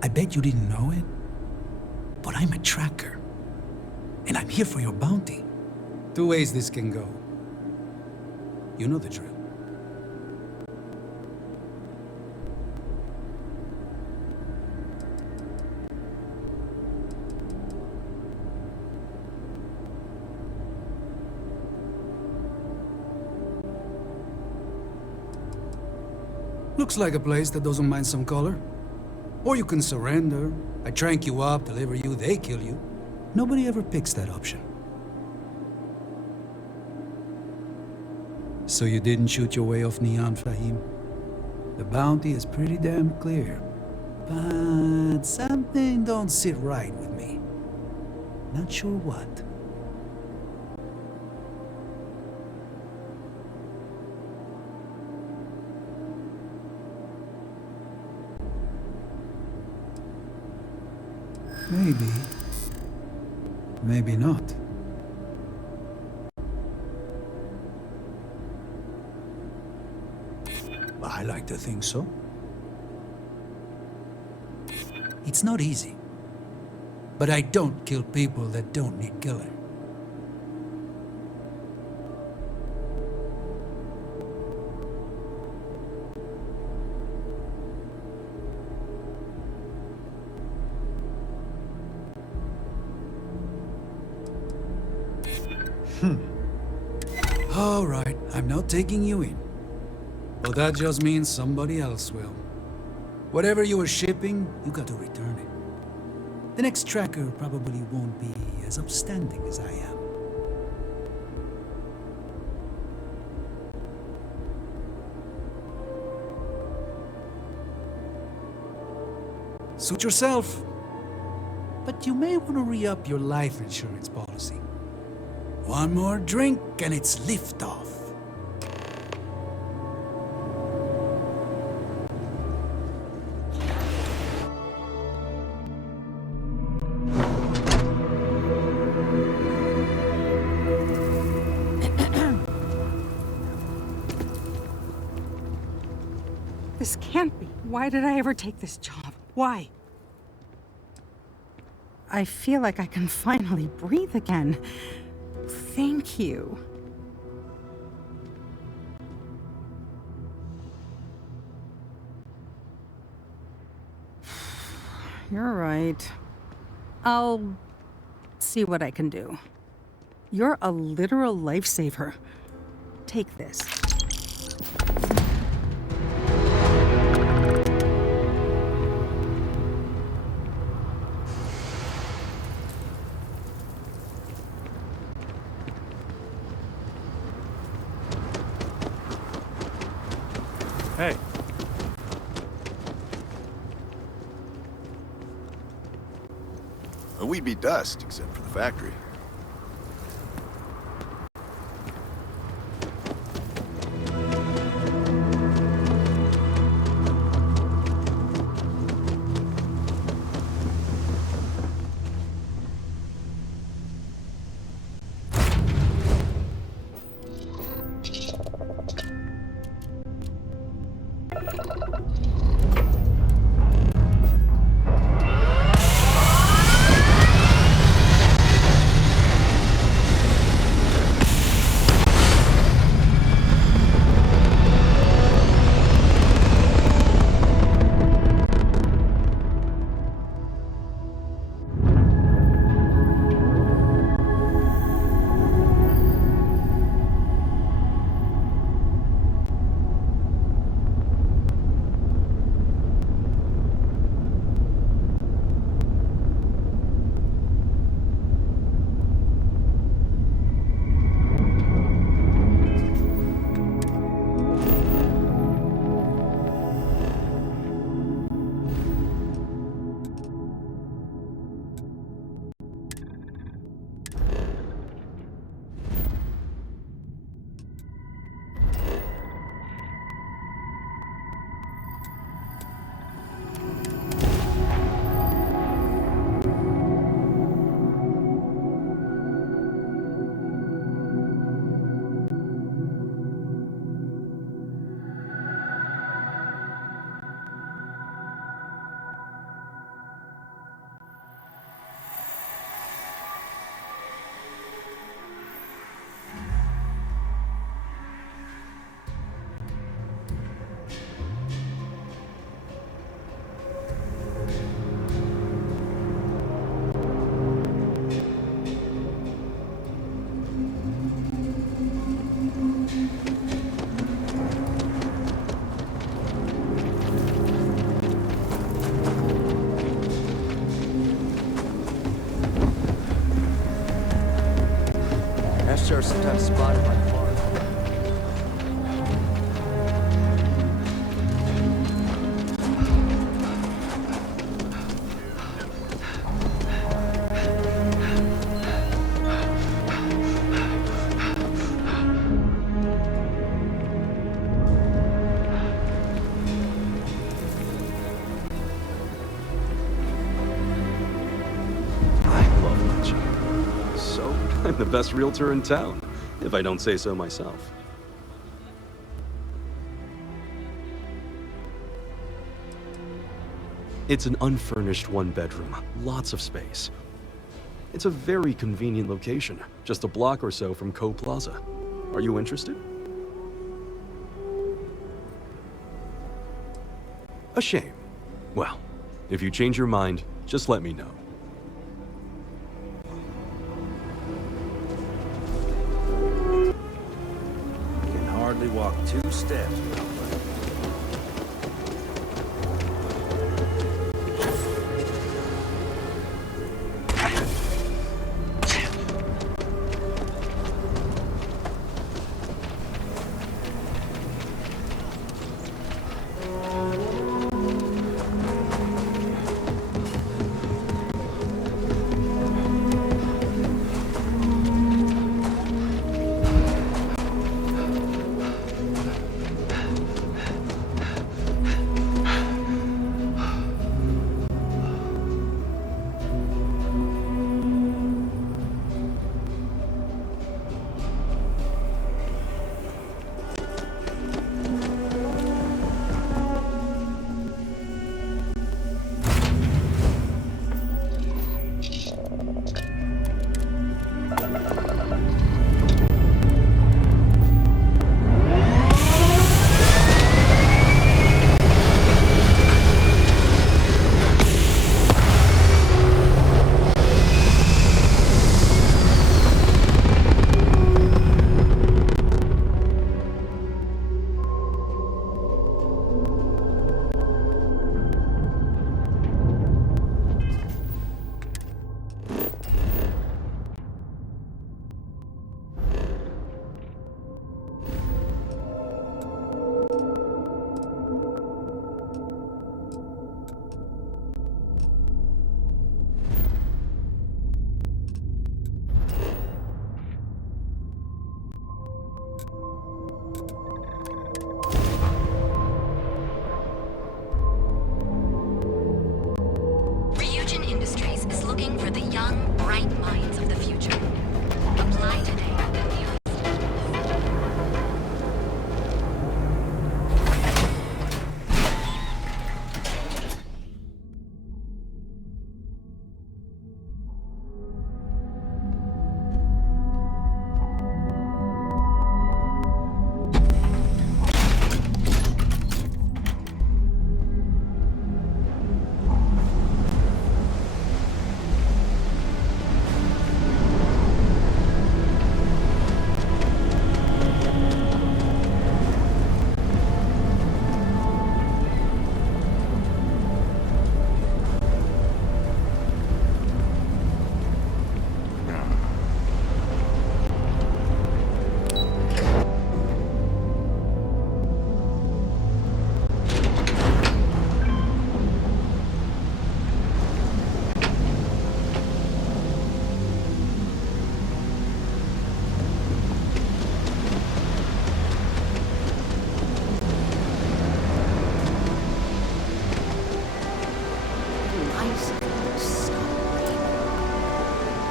I bet you didn't know it. But I'm a tracker. And I'm here for your bounty. Two ways this can go. You know the drill. Looks like a place that doesn't mind some color. Or you can surrender. I trank you up, deliver you, they kill you. Nobody ever picks that option. So you didn't shoot your way off Neon, Fahim? The bounty is pretty damn clear. But something don't sit right with me. Not sure what. Maybe. Maybe not. I like to think so. It's not easy. But I don't kill people that don't need killing. All right, I'm not taking you in. But that just means somebody else will. Whatever you were shipping, you got to return it. The next tracker probably won't be as upstanding as I am. Suit yourself. But you may want to re-up your life insurance policy. One more drink and it's liftoff. This can't be. Why did I ever take this job? Why? I feel like I can finally breathe again. Thank you. You're right. I'll see what I can do. You're a literal lifesaver. Take this. Hey. Well, we'd be dust, except for the factory. Ghosts are sometimes spotted by the bar. I'm the best realtor in town, if I don't say so myself. It's an unfurnished one-bedroom, lots of space. It's a very convenient location, just a block or so from Co Plaza. Are you interested? A shame. Well, if you change your mind, just let me know. Hardly walk 2 steps without running.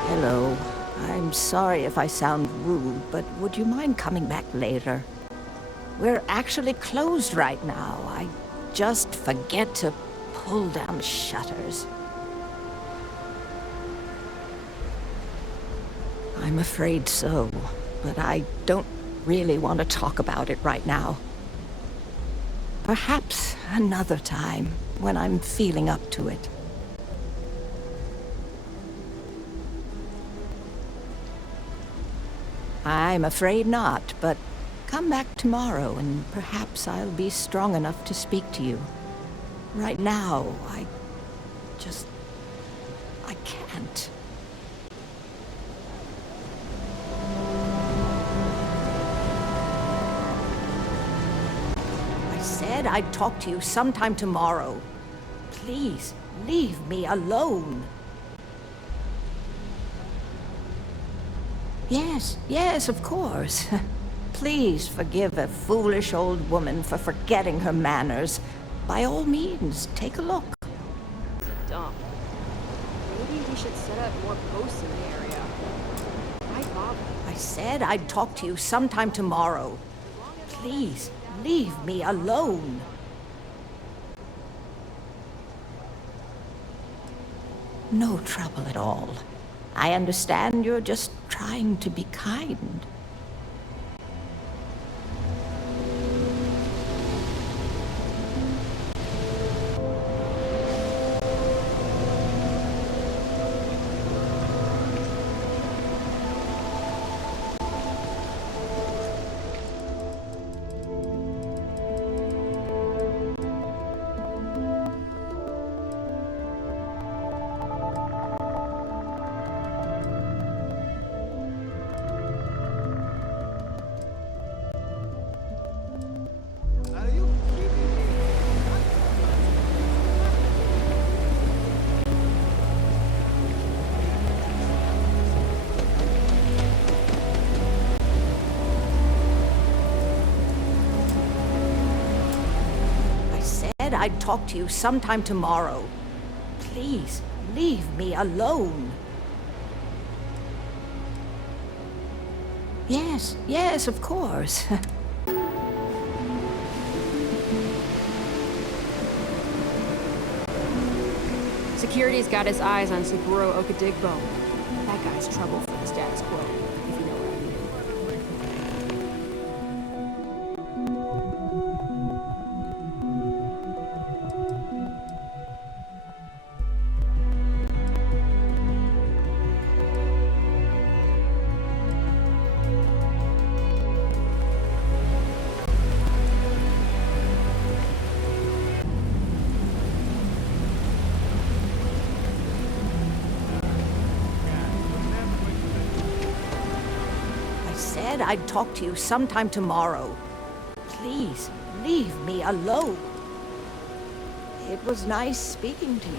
Hello. I'm sorry if I sound rude, but would you mind coming back later? We're actually closed right now. I just forget to pull down shutters. I'm afraid so, but I don't really want to talk about it right now. Perhaps another time, when I'm feeling up to it. I'm afraid not, but come back tomorrow and perhaps I'll be strong enough to speak to you. Right now, I can't. said I'd talk to you sometime tomorrow. Please, leave me alone. Yes, of course. Please forgive a foolish old woman for forgetting her manners. By all means, take a look. Dumb. Maybe we should set up more posts in the area. Why bother? I said I'd talk to you sometime tomorrow. Please, leave me alone. No trouble at all. I understand you're just trying to be kind. I'd talk to you sometime tomorrow. Please, leave me alone. Yes, of course. Security's got his eyes on Saburo Okadigbo. That guy's trouble for the status quo, if you know what I mean. I'd talk to you sometime tomorrow. Please, leave me alone. It was nice speaking to you.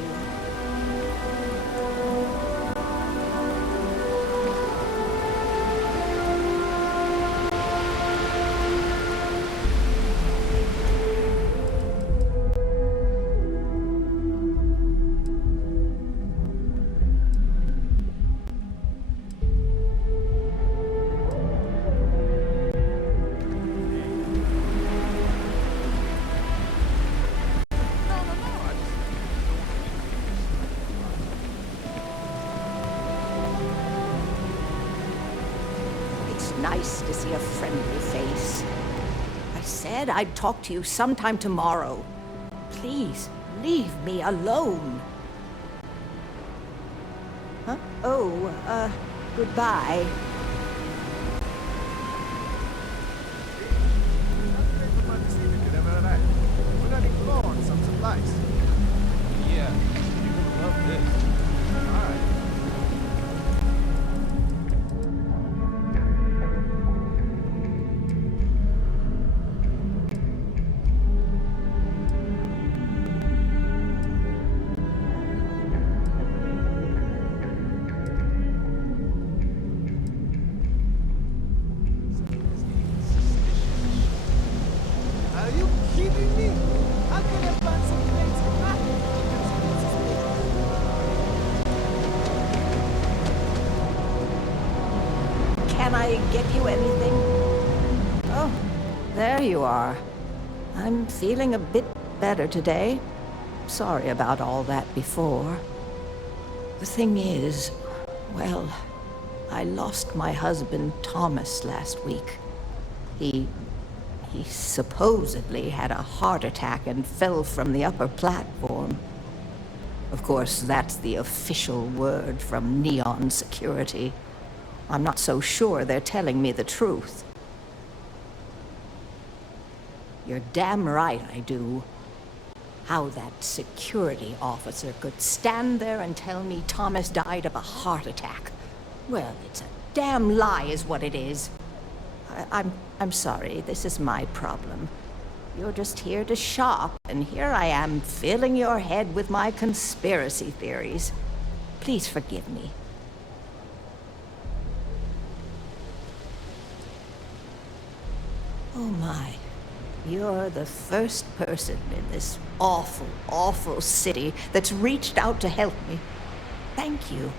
Nice to see a friendly face. I said I'd talk to you sometime tomorrow. Please, leave me alone. Huh? Oh, goodbye. Some supplies. Yeah, you would love this. Alright. Can I get you anything? Oh, there you are. I'm feeling a bit better today. Sorry about all that before. The thing is, well, I lost my husband Thomas last week. He supposedly had a heart attack and fell from the upper platform. Of course, that's the official word from Neon Security. I'm not so sure they're telling me the truth. You're damn right I do. How that security officer could stand there and tell me Thomas died of a heart attack. Well, it's a damn lie is what it is. I'm sorry, this is my problem. You're just here to shop, and here I am filling your head with my conspiracy theories. Please forgive me. Oh my. You're the first person in this awful, awful city that's reached out to help me. Thank you.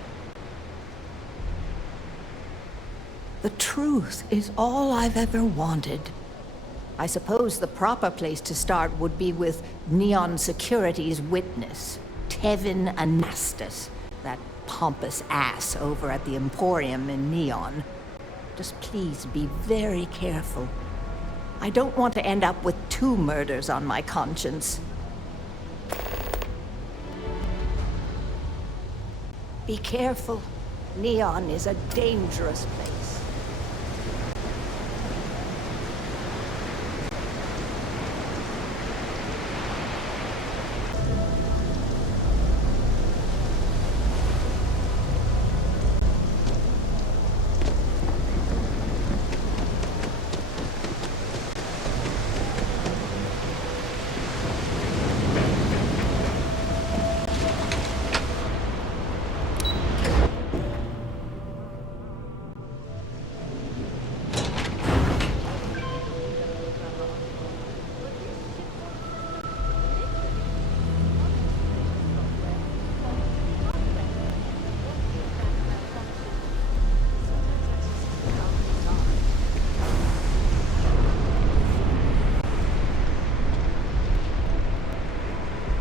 The truth is all I've ever wanted. I suppose the proper place to start would be with Neon Security's witness, Tevin Anastas, that pompous ass over at the Emporium in Neon. Just please be very careful. I don't want to end up with 2 murders on my conscience. Be careful. Neon is a dangerous place.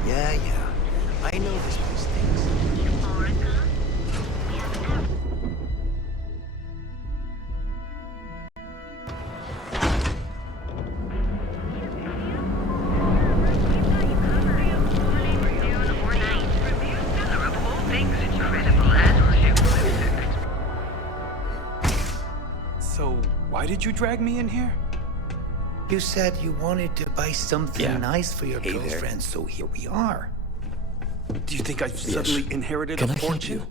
Yeah. I know this place stinks. So, why did you drag me in here? You said you wanted to buy something nice for your girlfriend, so here we are. Do you think I've suddenly inherited a fortune?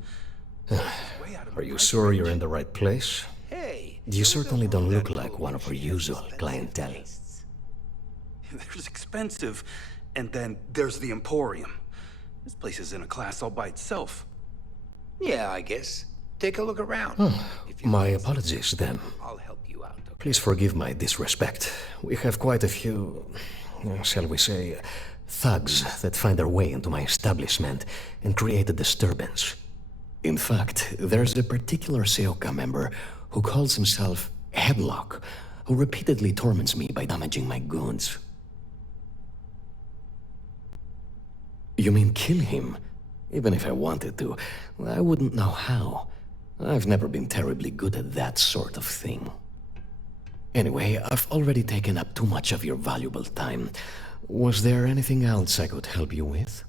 Are you sure you're in the right place? You certainly don't look like one of our usual clientele. There's expensive, and then there's the Emporium. This place is in a class all by itself. Yeah, I guess. Take a look around. My apologies, then. I'll help you out. Please forgive my disrespect. We have quite a few, shall we say, thugs that find their way into my establishment and create a disturbance. In fact, there's a particular Seoka member who calls himself Headlock, who repeatedly torments me by damaging my goods. You mean kill him? Even if I wanted to, I wouldn't know how. I've never been terribly good at that sort of thing. Anyway, I've already taken up too much of your valuable time. Was there anything else I could help you with?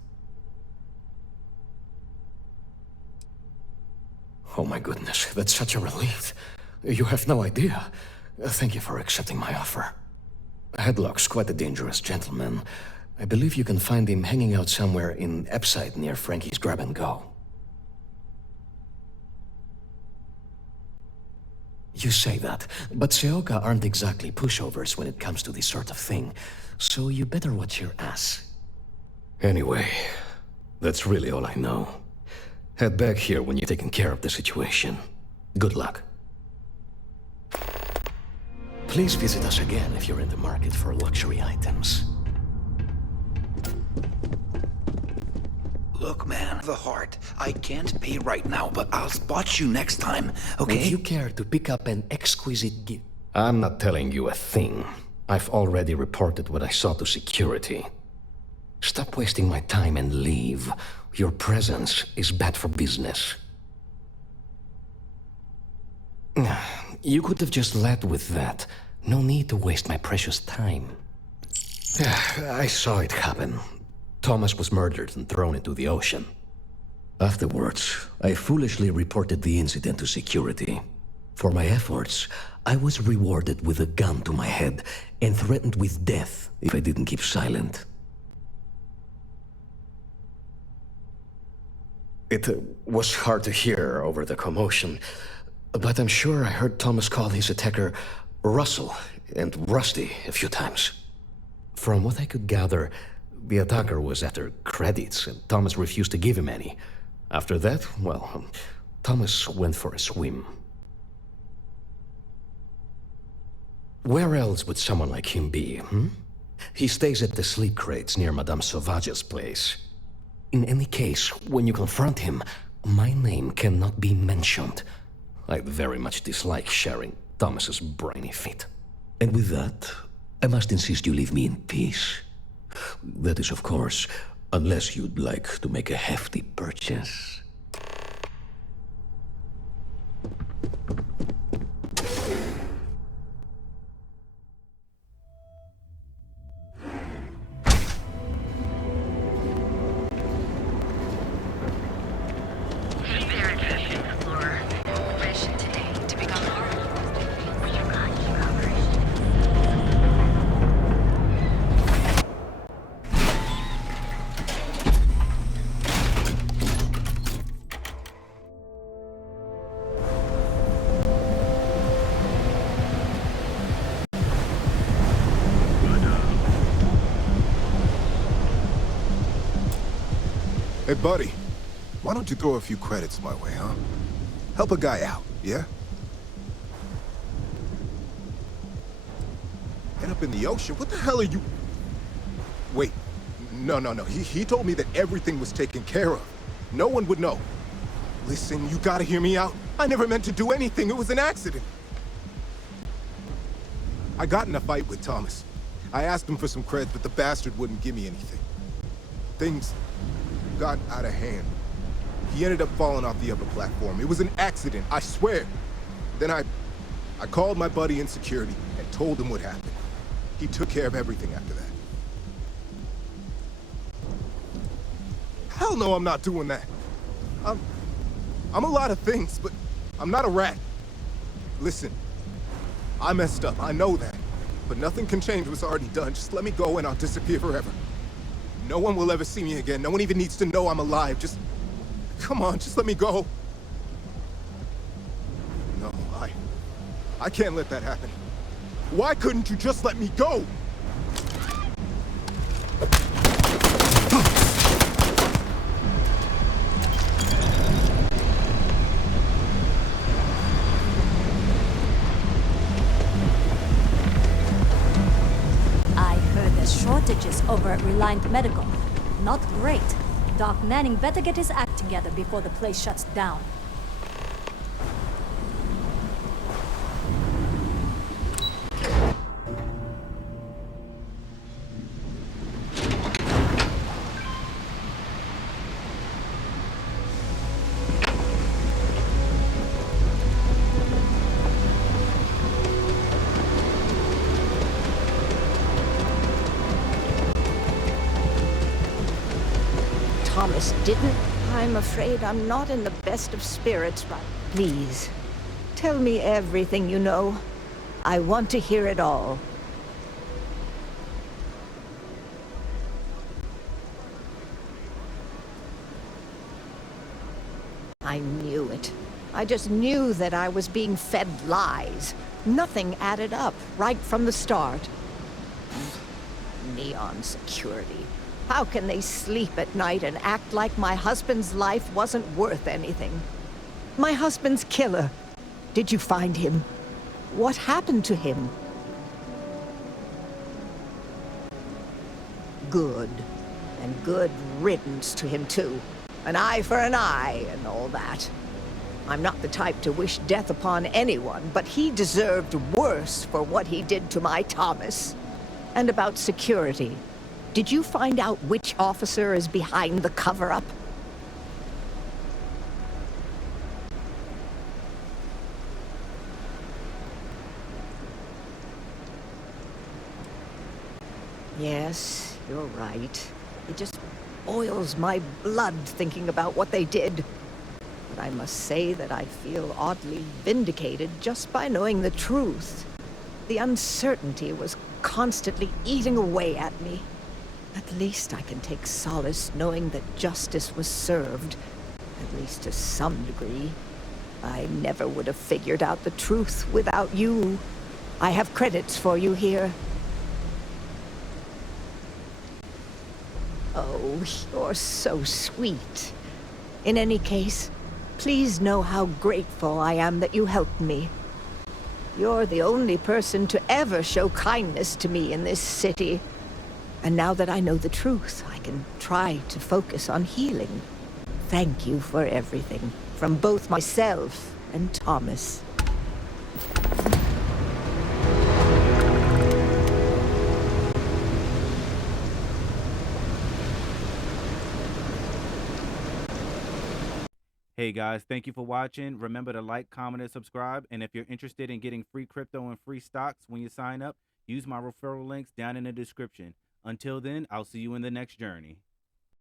Oh my goodness, that's such a relief. You have no idea. Thank you for accepting my offer. Headlock's quite a dangerous gentleman. I believe you can find him hanging out somewhere in Epside near Frankie's Grab and Go. You say that, but Seoka aren't exactly pushovers when it comes to this sort of thing, so you better watch your ass. Anyway, that's really all I know. Head back here when you've taken care of the situation. Good luck. Please visit us again if you're in the market for luxury items. Look, man, the heart. I can't pay right now, but I'll spot you next time, okay? Would you care to pick up an exquisite gift? I'm not telling you a thing. I've already reported what I saw to security. Stop wasting my time and leave. Your presence is bad for business. You could have just led with that. No need to waste my precious time. I saw it happen. Thomas was murdered and thrown into the ocean. Afterwards, I foolishly reported the incident to security. For my efforts, I was rewarded with a gun to my head and threatened with death if I didn't keep silent. It was hard to hear over the commotion, but I'm sure I heard Thomas call his attacker Russell and Rusty a few times. From what I could gather, the attacker was after credits, and Thomas refused to give him any. After that, well, Thomas went for a swim. Where else would someone like him be, hmm? He stays at the sleep crates near Madame Sauvage's place. In any case, when you confront him, my name cannot be mentioned. I very much dislike sharing Thomas's briny feet. And with that, I must insist you leave me in peace. That is, of course, unless you'd like to make a hefty purchase. Hey, buddy. Why don't you throw a few credits my way, huh? Help a guy out, yeah? End up in the ocean? What the hell are you... Wait. No. He told me that everything was taken care of. No one would know. Listen, you gotta hear me out. I never meant to do anything. It was an accident. I got in a fight with Thomas. I asked him for some creds, but the bastard wouldn't give me anything. Things got out of hand. He ended up falling off the upper platform. It was an accident, I swear. Then I called my buddy in security and told him what happened. He took care of everything after that. Hell no, I'm not doing that. I'm a lot of things, but I'm not a rat. Listen, I messed up, I know that. But nothing can change what's already done. Just let me go and I'll disappear forever. No one will ever see me again. No one even needs to know I'm alive. Just... come on, just let me go. No, I can't let that happen. Why couldn't you just let me go? Shortages over at Reliant Medical. Not great. Doc Manning better get his act together before the place shuts down. Thomas didn't? I'm afraid I'm not in the best of spirits right. Please, tell me everything you know. I want to hear it all. I knew it. I just knew that I was being fed lies. Nothing added up right from the start. Neon security. How can they sleep at night and act like my husband's life wasn't worth anything? My husband's killer. Did you find him? What happened to him? Good. And good riddance to him, too. An eye for an eye and all that. I'm not the type to wish death upon anyone, but he deserved worse for what he did to my Thomas. And about security. Did you find out which officer is behind the cover-up? Yes, you're right. It just boils my blood thinking about what they did. But I must say that I feel oddly vindicated just by knowing the truth. The uncertainty was constantly eating away at me. At least I can take solace knowing that justice was served, at least to some degree. I never would have figured out the truth without you. I have credits for you here. Oh, you're so sweet. In any case, please know how grateful I am that you helped me. You're the only person to ever show kindness to me in this city. And now that I know the truth, I can try to focus on healing. Thank you for everything, from both myself and Thomas. Hey guys, thank you for watching. Remember to like, comment, and subscribe. And if you're interested in getting free crypto and free stocks when you sign up, use my referral links down in the description. Until then, I'll see you in the next journey.